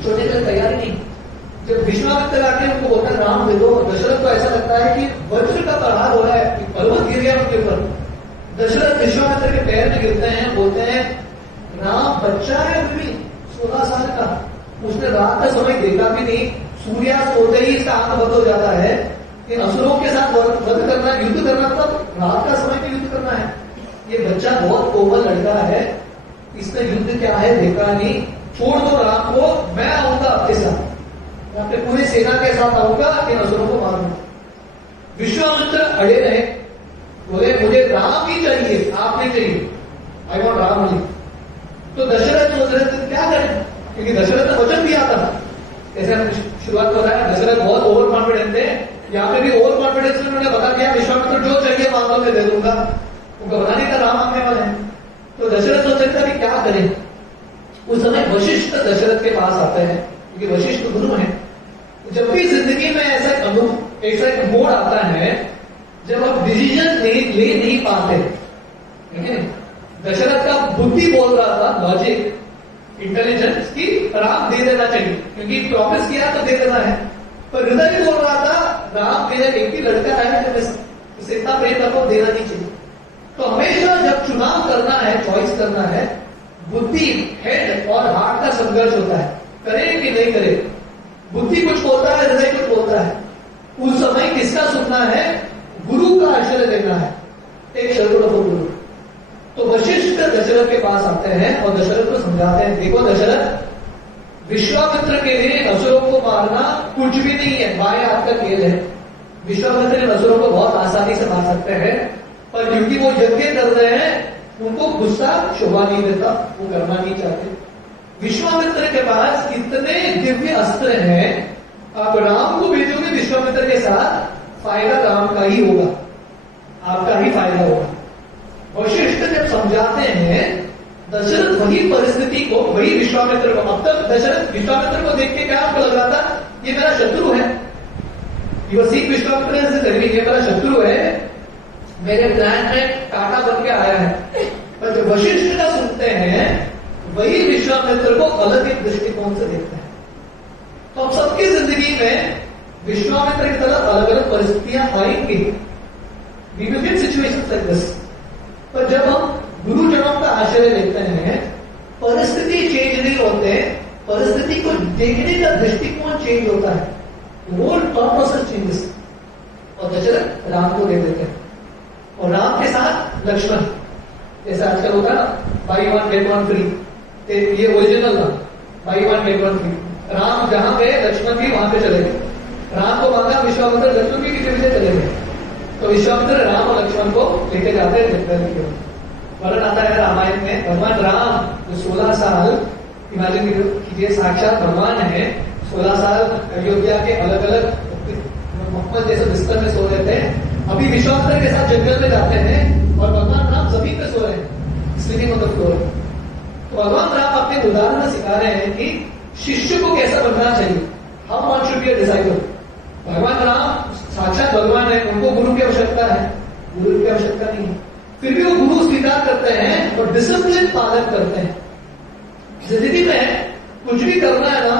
छोटे के लिए तैयार नहीं। जब विश्वामित्र आके उनको बोलता है राम दे दो, दशरथ को ऐसा लगता है कि वज्र का प्रहार हो रहा है, कि पर्वत गिर गया उनके ऊपर। दशरथ विश्वामित्र के पैर में गिरते हैं, बोलते हैं राम बच्चा है अभी भी 16 साल का, उसने रात का समय देखा भी नहीं, सूर्यास्त होते ही इसका आंख बंद हो जाता है। इन असुरों के साथ वध करना, युद्ध करना, तब रात का समय में युद्ध करना है। ये बच्चा बहुत कोमल लड़का है, इसने युद्ध क्या है देखा नहीं, छोड़ दो राम को, मैं आऊंगा आपके साथ, मैं अपने पूरी सेना के साथ आऊंगा, इन असुरों को मारूंगा। विश्वामित्र अड़े रहे, बोले मुझे राम ही चाहिए, आप नहीं चाहिए, आई वॉन्ट राम ओनली। तो दशरथ सोच रहे थे क्या करें, क्योंकि दशरथ ने वचन दिया था। जैसे हमने शुरुआत में बताया, दशरथ बहुत ओवर कॉन्फिडेंट थे, यहाँ पे भी ओवर कॉन्फिडेंस में उन्होंने बता दिया विश्वामित्र जो चाहिए मांग लो मैं दे दूंगा, उनको बता नहीं था राम आने वाले हैं। तो दशरथ सोच रहे थे अभी क्या करें। उस समय वशिष्ठ दशरथ के पास आते हैं, क्योंकि वशिष्ठ गुरु है। जब भी जिंदगी में ऐसा एक मोड़ आता है जब आप डिसीजन ले नहीं पाते, दशरथ का बुद्धि बोल रहा था, लॉजिक, इंटेलिजेंस की राम दे देना चाहिए, क्योंकि प्रॉमिस किया तो दे देना है, पर हृदय बोल रहा था राम मेरा एक ही लड़का है, जब इतना प्रेम रखो, देना नहीं चाहिए। तो हमेशा जब चुनाव करना है, चॉइस करना है, बुद्धि, हेड और हार्ट का संघर्ष होता है, करें कि नहीं करें। बुद्धि कुछ बोलता है, हृदय कुछ बोलता है। उस समय किसका सुनना है, गुरु का आश्रय लेना है, एक शरणो गुरु। तो वशिष्ठ दशरथ के पास आते हैं और दशरथ को समझाते हैं, देखो दशरथ, विश्वामित्र के लिए असुरों को मारना कुछ भी नहीं है, बाएं हाथ का खेल है। विश्वामित्र इन असुरों को बहुत आसानी से मार सकते हैं, पर क्योंकि वो यज्ञ कर रहे हैं, उनको गुस्सा शोभा नहीं देता, वो करना नहीं चाहते। विश्वामित्र के पास इतने दिव्य अस्त्र हैं, आप राम को भेजोगे विश्वामित्र के साथ, फायदा राम का ही होगा, आपका ही फायदा होगा। वशिष्ठ जब समझाते हैं, दशरथ वही परिस्थिति को, वही विश्वामित्र को, अब तक दशरथ विश्वामित्र को देख के क्या आपको लग रहा था, ये मेरा शत्रु है, विश्वामित्र से ये मेरा शत्रु है, मेरे प्लान में कांटा बन के आया है। पर जो वशिष्ठ का सुनते हैं, वही विश्वामित्र को अलग एक दृष्टिकोण से देखते हैं। तो अब सबकी जिंदगी में विश्वामित्र की तरह अलग अलग परिस्थितियां आएंगी, we will get situations like this. पर जब हम गुरुजनों का आश्रय लेते हैं, परिस्थिति चेंज नहीं होते, परिस्थिति को देखने का दृष्टिकोण चेंज होता है, वो थॉट प्रोसेस चेंजेस। और दशरथ राम को दे देते हैं, और राम के साथ लक्ष्मण, जैसे आजकल होता है ना, by one get one free, ये ओरिजिनल था, by one get one free. Ram जहां गए लक्ष्मण भी वहां पे चले गए, राम को मांगा विश्वामित्र, लक्ष्मण भी किसी पीछे चले गए। तो विश्वामित्र राम और लक्ष्मण को लेके जाते हैं, वर्णन आता है रामायण में, भगवान राम जो 16 साल, इमेजिन कीजिए साक्षात भगवान है, 16 साल अयोध्या के अलग अलग मोहम्मद जैसे बिस्तर में सो रहे थे। अभी विश्वामित्र के साथ जंगल में जाते हैं और भगवान राम जमीन पे सो रहे हैं, स्लीपिंग ऑन द फ्लोर। तो भगवान राम अपने उदाहरण में सिखा रहे हैं कि शिष्य को कैसा बनना चाहिए, how one should be a disciple. भगवान राम साक्षात भगवान है, उनको गुरु की आवश्यकता है, गुरु की आवश्यकता नहीं है, फिर भी वो गुरु स्वीकार करते हैं और डिसिप्लिन पालन करते हैं। जिंदगी में कुछ भी करना है ना,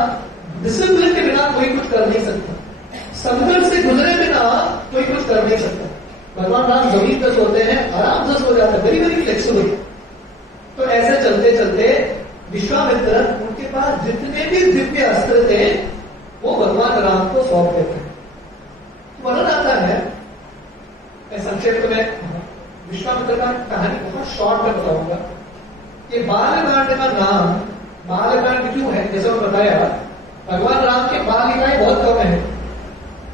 डिसिप्लिन के बिना कोई कुछ कर नहीं सकता, संघर्ष से गुजरे बिना कोई कुछ कर नहीं सकता। भगवान राम जमीन पर सोते हैं, आराम से सो जाते हैं, वेरी वेरी फ्लेक्सिबल। तो ऐसे चलते चलते विश्वामित्र, उनके पास जितने भी दिव्य अस्त्र थे, वो भगवान राम को सौंप देते हैं। वर्णन आता है, संक्षेप में विश्वामित्र का कहानी बहुत शॉर्ट में बताऊंगा। ये बालकांड का नाम, बालकांड क्यों है, जैसे मैंने बताया भगवान राम के बालिकाएं बहुत कम है,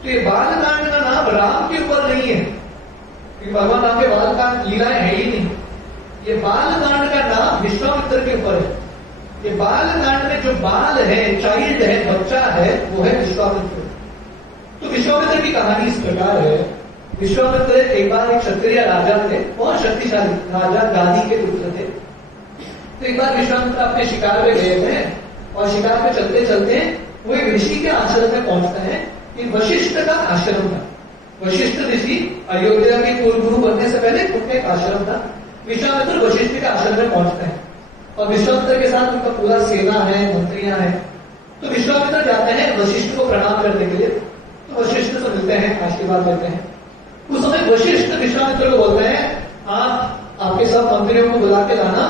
तो ये बालकांड का नाम राम के ऊपर नहीं है, क्योंकि भगवान राम के बालकांड लीलाएं है ही नहीं। ये बालकांड का नाम विश्वामित्र के ऊपर है। ये बालकांड में जो बाल है, चाइल्ड है, बच्चा है, वो है विश्वामित्र। तो विश्वामित्र की कहानी इस प्रकार है। विश्वामित्र एक बार एक क्षत्रिय राजा थे, बहुत शक्तिशाली राजा, गादी के पुत्र थे। तो एक बार विश्वामित्र अपने शिकार पे गए थे और शिकार पे चलते चलते वो एक ऋषि के आश्रम में पहुंचते हैं। ये वशिष्ठ का आश्रम था। वशिष्ठ ऋषि अयोध्या के कुल गुरु बनने से पहले उनका एक आश्रम था। विश्वामित्र वशिष्ठ के आश्रम में पहुंचते हैं और विश्वामित्र के साथ उनका पूरा सेना है, मंत्रियां हैं। तो विश्वामित्र जाते हैं वशिष्ठ को प्रणाम करने के लिए। तो वशिष्ठ से मिलते हैं, आशीर्वाद लेते हैं। उस समय वशिष्ठ विश्वामित्र को बोलते हैं, आप आपके सब मंत्रियों को बुला के लाना,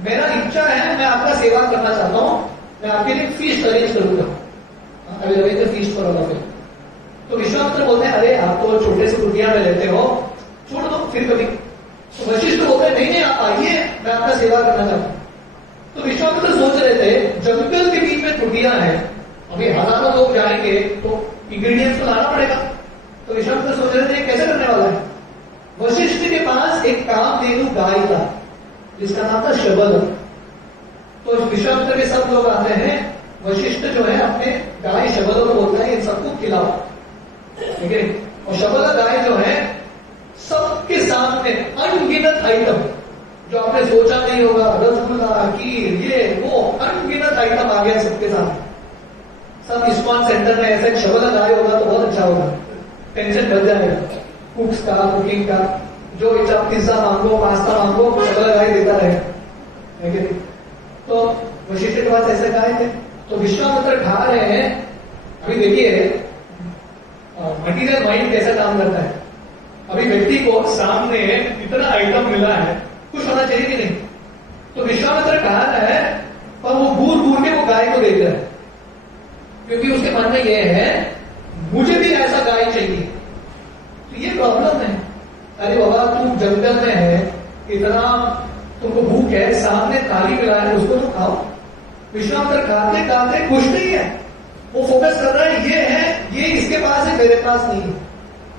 मेरा इच्छा है, मैं आपका सेवा करना चाहता हूं, मैं आपके लिए फीस्ट अरेंज करूंगा। अभी अरेंज फीस्ट पर होगा। तो विश्वामित्र बोलते हैं, अरे आप तो छोटे से कुटिया में रहते हो, छोड़ दो फिर कभी। तो वशिष्ठ बोलते हैं, नहीं नहीं आप आइए, मैं आपका सेवा करना चाहता हूं। तो विश्वामित्र सोच रहे थे, जंगल के बीच में कुटिया है, अभी हजारों लोग जाएंगे तो इंग्रेडिएंट्स तो लाना पड़ेगा। तो विश्वामित्र सोच रहे थे कैसे करने वाला है। वशिष्ठ के पास एक कामधेनु गाय था जिसका नाम था शबल। तो विश्वामित्र के सब लोग आते हैं, वशिष्ठ जो है अपने गाय शबल को बोलता है इन सबको खिलाओ, ठीक है। और शबल गाय जो है सबके सामने अनगिनत आइटम, जो आपने सोचा नहीं होगा, रसगुल्ला, खीर, ये वो अनगिनत आइटम आ गया सबके सामने। सब इस्कॉन सेंटर में ऐसे शबल गाय होगा तो बहुत अच्छा होगा, टेंशन बच जाएगा कुक्स का, कुकिंग का। जो इच्छा पिज्जा मांगो, पास्ता मांगो, शबल गाय देता रहे। तो वशिष्ठ के पास ऐसे गाय थे। तो विश्वामित्र खा रहे हैं। अभी देखिए मटीरियल माइंड कैसा काम करता है। अभी व्यक्ति को सामने इतना आइटम मिला है, कुछ होना चाहिए कि नहीं। तो विश्वामित्र खा रहा है और वो घूर घूर के वो गाय को देख रहा है, क्योंकि उसके मन में ये है मुझे भी ऐसा गाय चाहिए। तो ये प्रॉब्लम है। अरे बाबा तू जंगल में है, इतना तुमको भूख है, सामने थाली मिला है, उसको तो खाओ। विश्वामित्र खाते खाते खुश नहीं है, वो फोकस कर रहा है ये है, ये इसके पास है, मेरे पास नहीं है।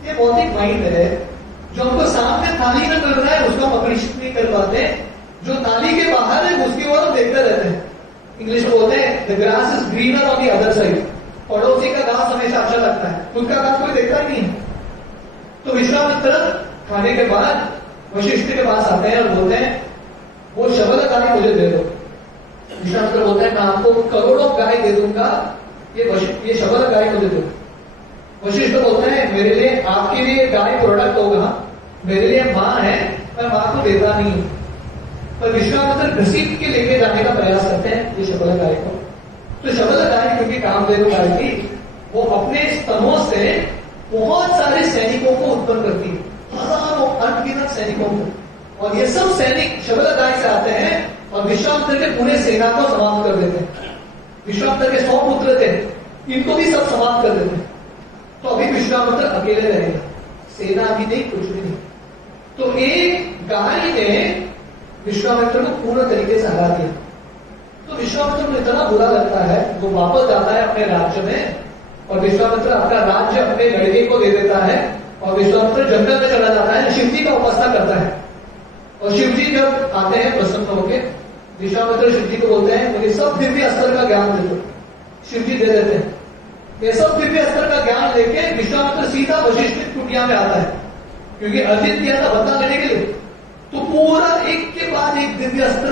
ये भौतिक माइंड है। जो हमको सामने थाली में मिल रहा है उसको हम अप्रिशिएट नहीं कर पाते, जो थाली के बाहर है उसकी ओर हम देखते रहते हैं। इंग्लिश में बोलते हैं the grass is greener on the other side. पड़ोसी का घास हमेशा अच्छा लगता है, खुद का घास कोई देखता नहीं है। तो विश्वामित्र खाने के बाद वशिष्ठ के पास आते हैं और बोलते हैं वो शबल गाय मुझे दे दो। विश्वामित्र बोलते हैं मैं आपको करोड़ों गाय दे दूंगा, ये शबल गाय मुझे दो। वशिष्ठ बोलते हैं मेरे लिए, आपके लिए गाय प्रोडक्ट होगा, मेरे लिए मां है, मैं मां को देता नहीं हूं। पर विश्वामित्र घसीट के लेके जाने का प्रयास करते हैं ये शबल गाय को। तो शबल गाय क्योंकि कामधेनु गाय थी, वो अपने स्तनों से बहुत सारे सैनिकों को उत्पन्न करती है, हजारों अनगिनत सैनिकों को। और ये सब सैनिक शबल गाय से आते हैं और विश्वामित्र के पूरे सेना को समाप्त कर देते हैं। विश्वामित्र के 100 पुत्र थे, इनको भी सब समाप्त कर देते हैं। तो अभी विश्वामित्र अकेले रहेगा, सेना भी नहीं, कुछ भी नहीं। तो एक गाय ने विश्वामित्र को पूर्ण तरीके से हरा दिया। तो विश्वामित्र को इतना बुरा लगता है, वो वापस जाता है अपने राज्य में और विश्वामित्र अपना राज्य अपने लड़के को दे देता है और विश्वामित्र जंगल में चला जाता है, शिव जी का उपासना करता है। और शिव जी जब आते हैं प्रसन्न होकर, विश्वामित्र शिव जी को बोलते हैं मुझे सब दिव्य अस्त्र का ज्ञान दे दो। शिव जी दे देते हैं। ये सब दिव्य अस्त्र का ज्ञान लेके विश्वामित्र सीधा वशिष्ठ की कुटिया में आता है, क्योंकि अर्जित किया था बदला लेने के लिए। तो पूरा एक के बाद एक दिव्य अस्त्र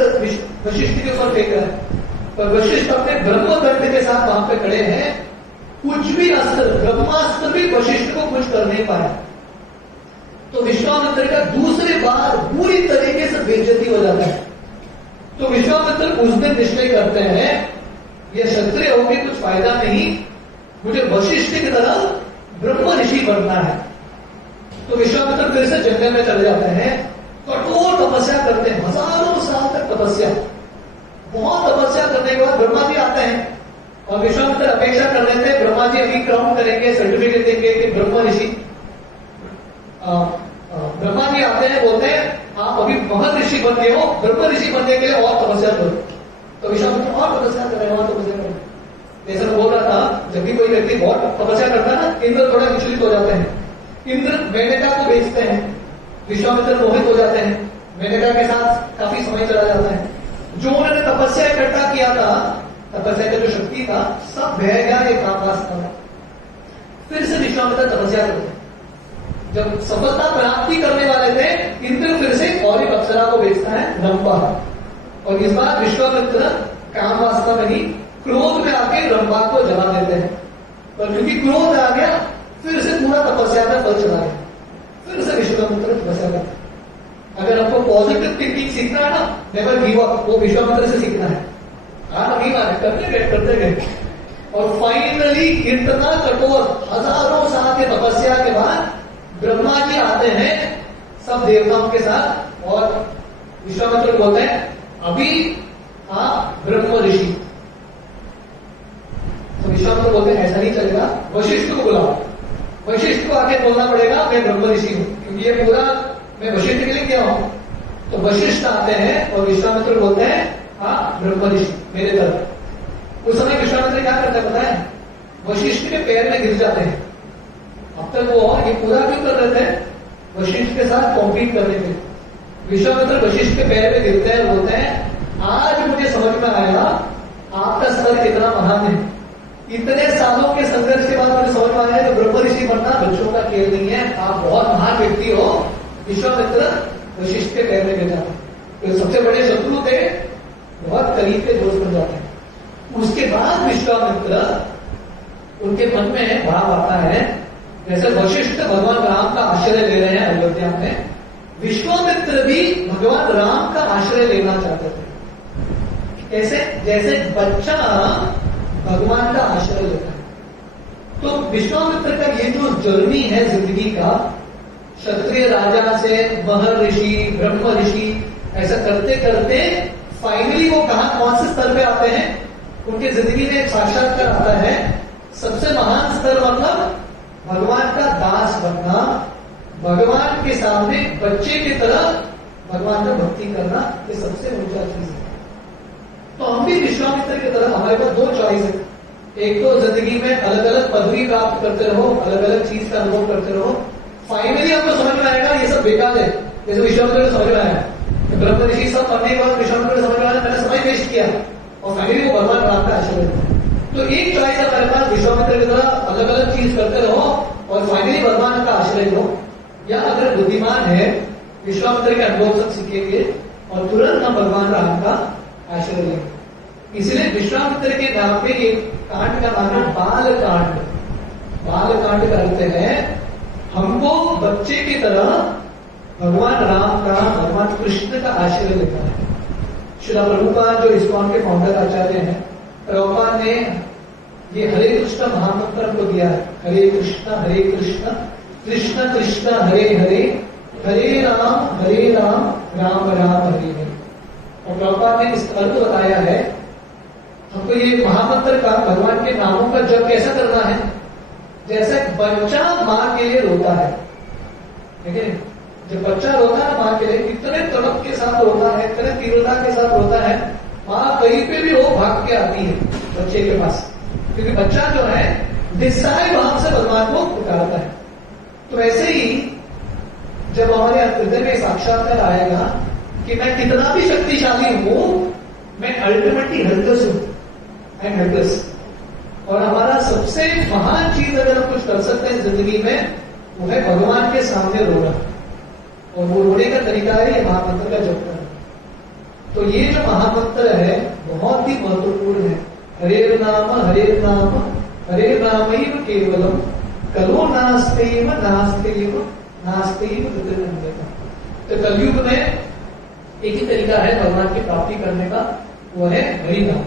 वशिष्ठ के ऊपर फेंक रहा है, पर वशिष्ठ अपने ब्रह्मदंड के साथ वहां पे खड़े हैं। कुछ भी अस्त्र, ब्रह्मास्त्र भी वशिष्ठ को कुछ कर नहीं पाया। तो विश्वामित्र का दूसरी बार पूरी तरीके से बेइज्जती हो जाता है। तो विश्वामित्र उस दिन निश्चय करते हैं ये क्षत्रिय होकर कुछ फायदा नहीं, मुझे वशिष्ठ की तरह ब्रह्म ऋषि बनना है। तो विश्वामित्र फिर से जंगल में चले जाते हैं, कठोर तपस्या करते हैं, हजारों साल तक तपस्या। बहुत तपस्या करने के बाद ब्रह्मा जी आते हैं और विश्वामित्र अपेक्षा कर रहे थे ब्रह्मा जी अभी क्राउन करेंगे, सर्टिफिकेट देंगे कि ब्रह्म ऋषि। ब्रह्मा जी आते हैं, बोलते हैं आप अभी महर्षि ऋषि बन गए हो, ब्रह्म ऋषि बनने के लिए और तपस्या करो। तो विश्वामित्र और तपस्या कर रहे हैं, और तपस्या करो। जैसे मैं बोल रहा था, जब भी कोई व्यक्ति बहुत तपस्या करता है ना, इंद्र थोड़ा विचलित हो जाते हैं। इंद्र मेनका को बेचते हैं, विश्वामित्र मोहित हो जाते हैं, मेनका के साथ काफी समय चला जाता है। जो उन्होंने तपस्या इकट्ठा किया था, तपस्या का जो शक्ति था, सब बह गया एक कामवासना में। फिर से विश्वामित्र तपस्या करते हैं। जब सफलता प्राप्ति करने वाले थे, इंद्र फिर से और एक अप्सरा को बेचता है, रंभा। और इस बार विश्वामित्र कामवासना में ही क्रोध में आके रंभा को जला देते हैं, और क्योंकि क्रोध आ गया फिर से पूरा तपस्या का फल चला गया, फिर से विश्वामित्र तपस्या करते हैं। अगर आपको पॉजिटिव थिंकिंग सीखना है ना, नेवर गिव अप, वो विश्वामित्र से सीखना है। हाँ नहीं माने, करते गए और फाइनली इतना कठोर हजारों साल के तपस्या के बाद ब्रह्मा जी आते हैं सब देवताओं के साथ, और विश्वामित्र बोलते हैं अभी आप ब्रह्म ऋषि। तो विश्वामित्र बोलते हैं ऐसा नहीं चलेगा, वशिष्ठ को बुलाओ, वशिष्ठ को आके बोलना पड़ेगा मैं ब्रह्म ऋषि हूं, क्योंकि ये पूरा मैं वशिष्ठ के लिए किया हूं। तो वशिष्ठ आते हैं और विश्वामित्र बोलते हैं हाँ ब्रह्म ऋषि मेरे तरफ। उस समय विश्वामित्र क्या करता है पता है, वशिष्ठ के पैर में गिर जाते हैं। अब तक वो ये पूरा क्यों कर रहे थे, वशिष्ठ के साथ कॉम्पीट करने के लिए। विश्वामित्र वशिष्ठ के पैर में गिरते हैं और बोलते हैं आज मुझे समझ में आया आपका स्तर कितना महान है। इतने सालों के संघर्ष के बाद मुझे समझ में आया कि ब्रह्म ऋषि बनना बच्चों का खेल नहीं है, आप बहुत महान व्यक्ति हो। विश्वामित्र वशिष्ठ के पैर में गिर जाते हैं, तो सबसे बड़े शत्रु थे बहुत करीब के दोस्त बन जाते हैं। उसके बाद विश्वामित्र उनके मन में भाव आता है, जैसे वशिष्ठ भगवान राम का आश्रय ले रहे हैं अयोध्या में, विश्वामित्र भी भगवान राम का आश्रय लेना चाहते थे। कैसे, जैसे बच्चा भगवान का आश्रय लेता है। तो विश्वामित्र का ये जो जर्नी है जिंदगी का, क्षत्रिय राजा से महर्षि ब्रह्म ऋषि, ऐसा करते करते फाइनली वो कहां कौन से स्तर पे आते हैं, उनके जिंदगी में एक साक्षात्कार आता है। सबसे महान स्तर मतलब भगवान का दास बनना, भगवान के सामने बच्चे की तरह भगवान का भक्ति करना, ये सबसे ऊंचा चीज है। तो हम भी विश्वामित्र की तरह, हमारे पास दो चॉइस है, एक तो जिंदगी में अलग अलग पदवी प्राप्त करते रहो, अलग अलग चीज का अनुभव करते रहो, फाइनली आपको समझ में आएगा ये सब बेकार है। जैसे विश्वामित्र को समझ में आया, ब्रह्म ऋषि सब पढ़ने के बाद विश्वामित्र समझ में आया मैंने समय वेस्ट किया, और फाइनली वो भगवान राम का आश्रय लेते। तो एक चॉइस है हमारे पास, विश्वामित्र की तरह अलग अलग चीज करते रहो और फाइनली भगवान का आश्रय लो, या अगर बुद्धिमान है विश्वामित्र के अनुभव से सीखेंगे और तुरंत हम भगवान राम का आश्रय लेंगे। इसलिए विश्वामित्र के नाम पे एक कांड का नाम है बाल कांड। बाल कांड करते हैं हमको बच्चे की तरह भगवान राम का, भगवान कृष्ण का आश्रय लेता है। श्रील प्रभुपाद जो इस्कॉन के फाउंडर आचार्य हैं, प्रभुपाद ने ये हरे कृष्ण महामंत्र को दिया है, हरे कृष्ण कृष्ण कृष्ण हरे हरे, हरे राम राम राम हरे हरे। और प्रभुपाद ने इस अर्थ बताया है हमको ये महामंत्र का, भगवान के नामों का जप कैसा करना है, जैसे बच्चा मां के लिए रोता है, ठीक है। जब बच्चा रोता है मां के लिए, इतने तड़प के साथ रोता है, इतने तीव्रता के साथ रोता है, मां कहीं पे भी हो भाग के आती है बच्चे के पास, क्योंकि बच्चा जो है निस्सहाय भाव से भगवान को पुकारता है। तो ऐसे ही जब हमारे हृदय में साक्षात्कार आएगा कि मैं कितना भी शक्तिशाली हूं, मैं अल्टीमेटली हेल्पलेस हूं, आई एम हेल्पलेस। और हमारा सबसे महान चीज अगर हम कुछ कर सकते हैं जिंदगी में, वो है भगवान के सामने रोना, और वो रोने का तरीका है महामंत्र का जप करना। तो ये जो महामंत्र है बहुत ही महत्वपूर्ण है। हरे नाम हरे नामैव केवलम कलो नास्तेव नास्तेव नास्तेव कृतज्ञता। तो कलयुग में एक ही तरीका है भगवान की प्राप्ति करने का, वो है हरि नाम।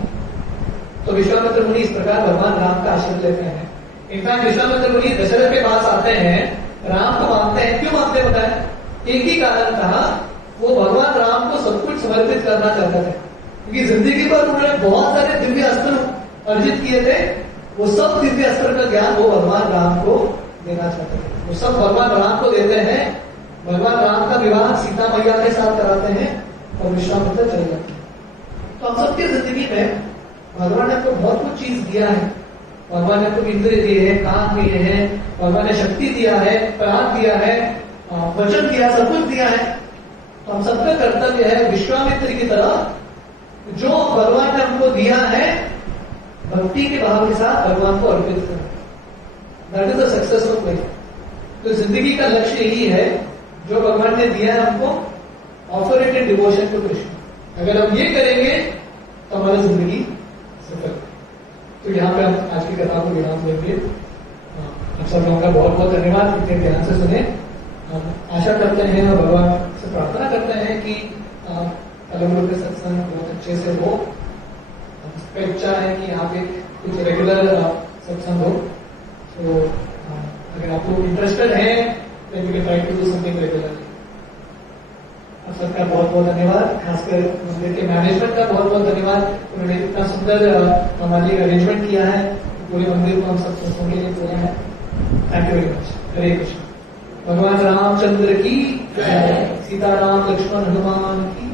तो विश्वामित्र मुनि इस प्रकार भगवान राम का आश्रय लेते हैं। इनफैक्ट विश्वामित्र मुनि दशरथ के पास आते हैं, राम को मानते हैं। क्यों मानते हैं बताएं? एक ही कारण था, वो भगवान राम को सब कुछ समर्पित करना चाहते थे, क्योंकि जिंदगी पर उन्होंने बहुत सारे दिव्य अस्त्र अर्जित किए थे। वो सब दिव्य अस्त्र का ज्ञान वो भगवान राम को देना चाहते थे, वो सब भगवान राम को देते हैं। भगवान राम का विवाह सीता मैया के साथ कराते हैं और विश्वामित्र चले जाते हैं। तो हम सबकी जिंदगी में भगवान ने आपको बहुत कुछ चीज दिया है। भगवान ने आपको इंद्रिय दिए हैं, कान दिए हैं, भगवान ने शक्ति दिया है, प्राण दिया है, वचन दिया, सब कुछ दिया है। तो हम सबका कर्तव्य है विश्वामित्र की तरह जो भगवान ने हमको दिया है भक्ति के भाव के साथ भगवान को अर्पित करना। That is the successful life. तो जिंदगी का लक्ष्य यही है, जो भगवान ने दिया है हमको, offer it in devotion to Krishna. अगर हम ये करेंगे तो हमारी जिंदगी सफल। तो यहाँ पे हम आज की कथा को विराम देंगे। आप सब लोगों का बहुत बहुत धन्यवाद, इतने ध्यान से सुने। हम आशा करते हैं और भगवान से प्रार्थना करते हैं कि अलग अलग के सत्संग बहुत अच्छे से हो। इसका इच्छा है कि यहाँ पे कुछ रेगुलर सत्संग हो। तो अगर आप लोग इंटरेस्टेड हैं then we can try to do something regularly। आप सबका बहुत बहुत धन्यवाद, खासकर मंदिर के मैनेजमेंट का बहुत बहुत धन्यवाद। उन्होंने इतना सुंदर हमारे लिए अरेंजमेंट किया है, पूरे मंदिर को हम सब सत्संग के लिए पूरा है। Thank you very much. Hare Krishna. भगवान रामचंद्र की जय, सीताराम लक्ष्मण हनुमान की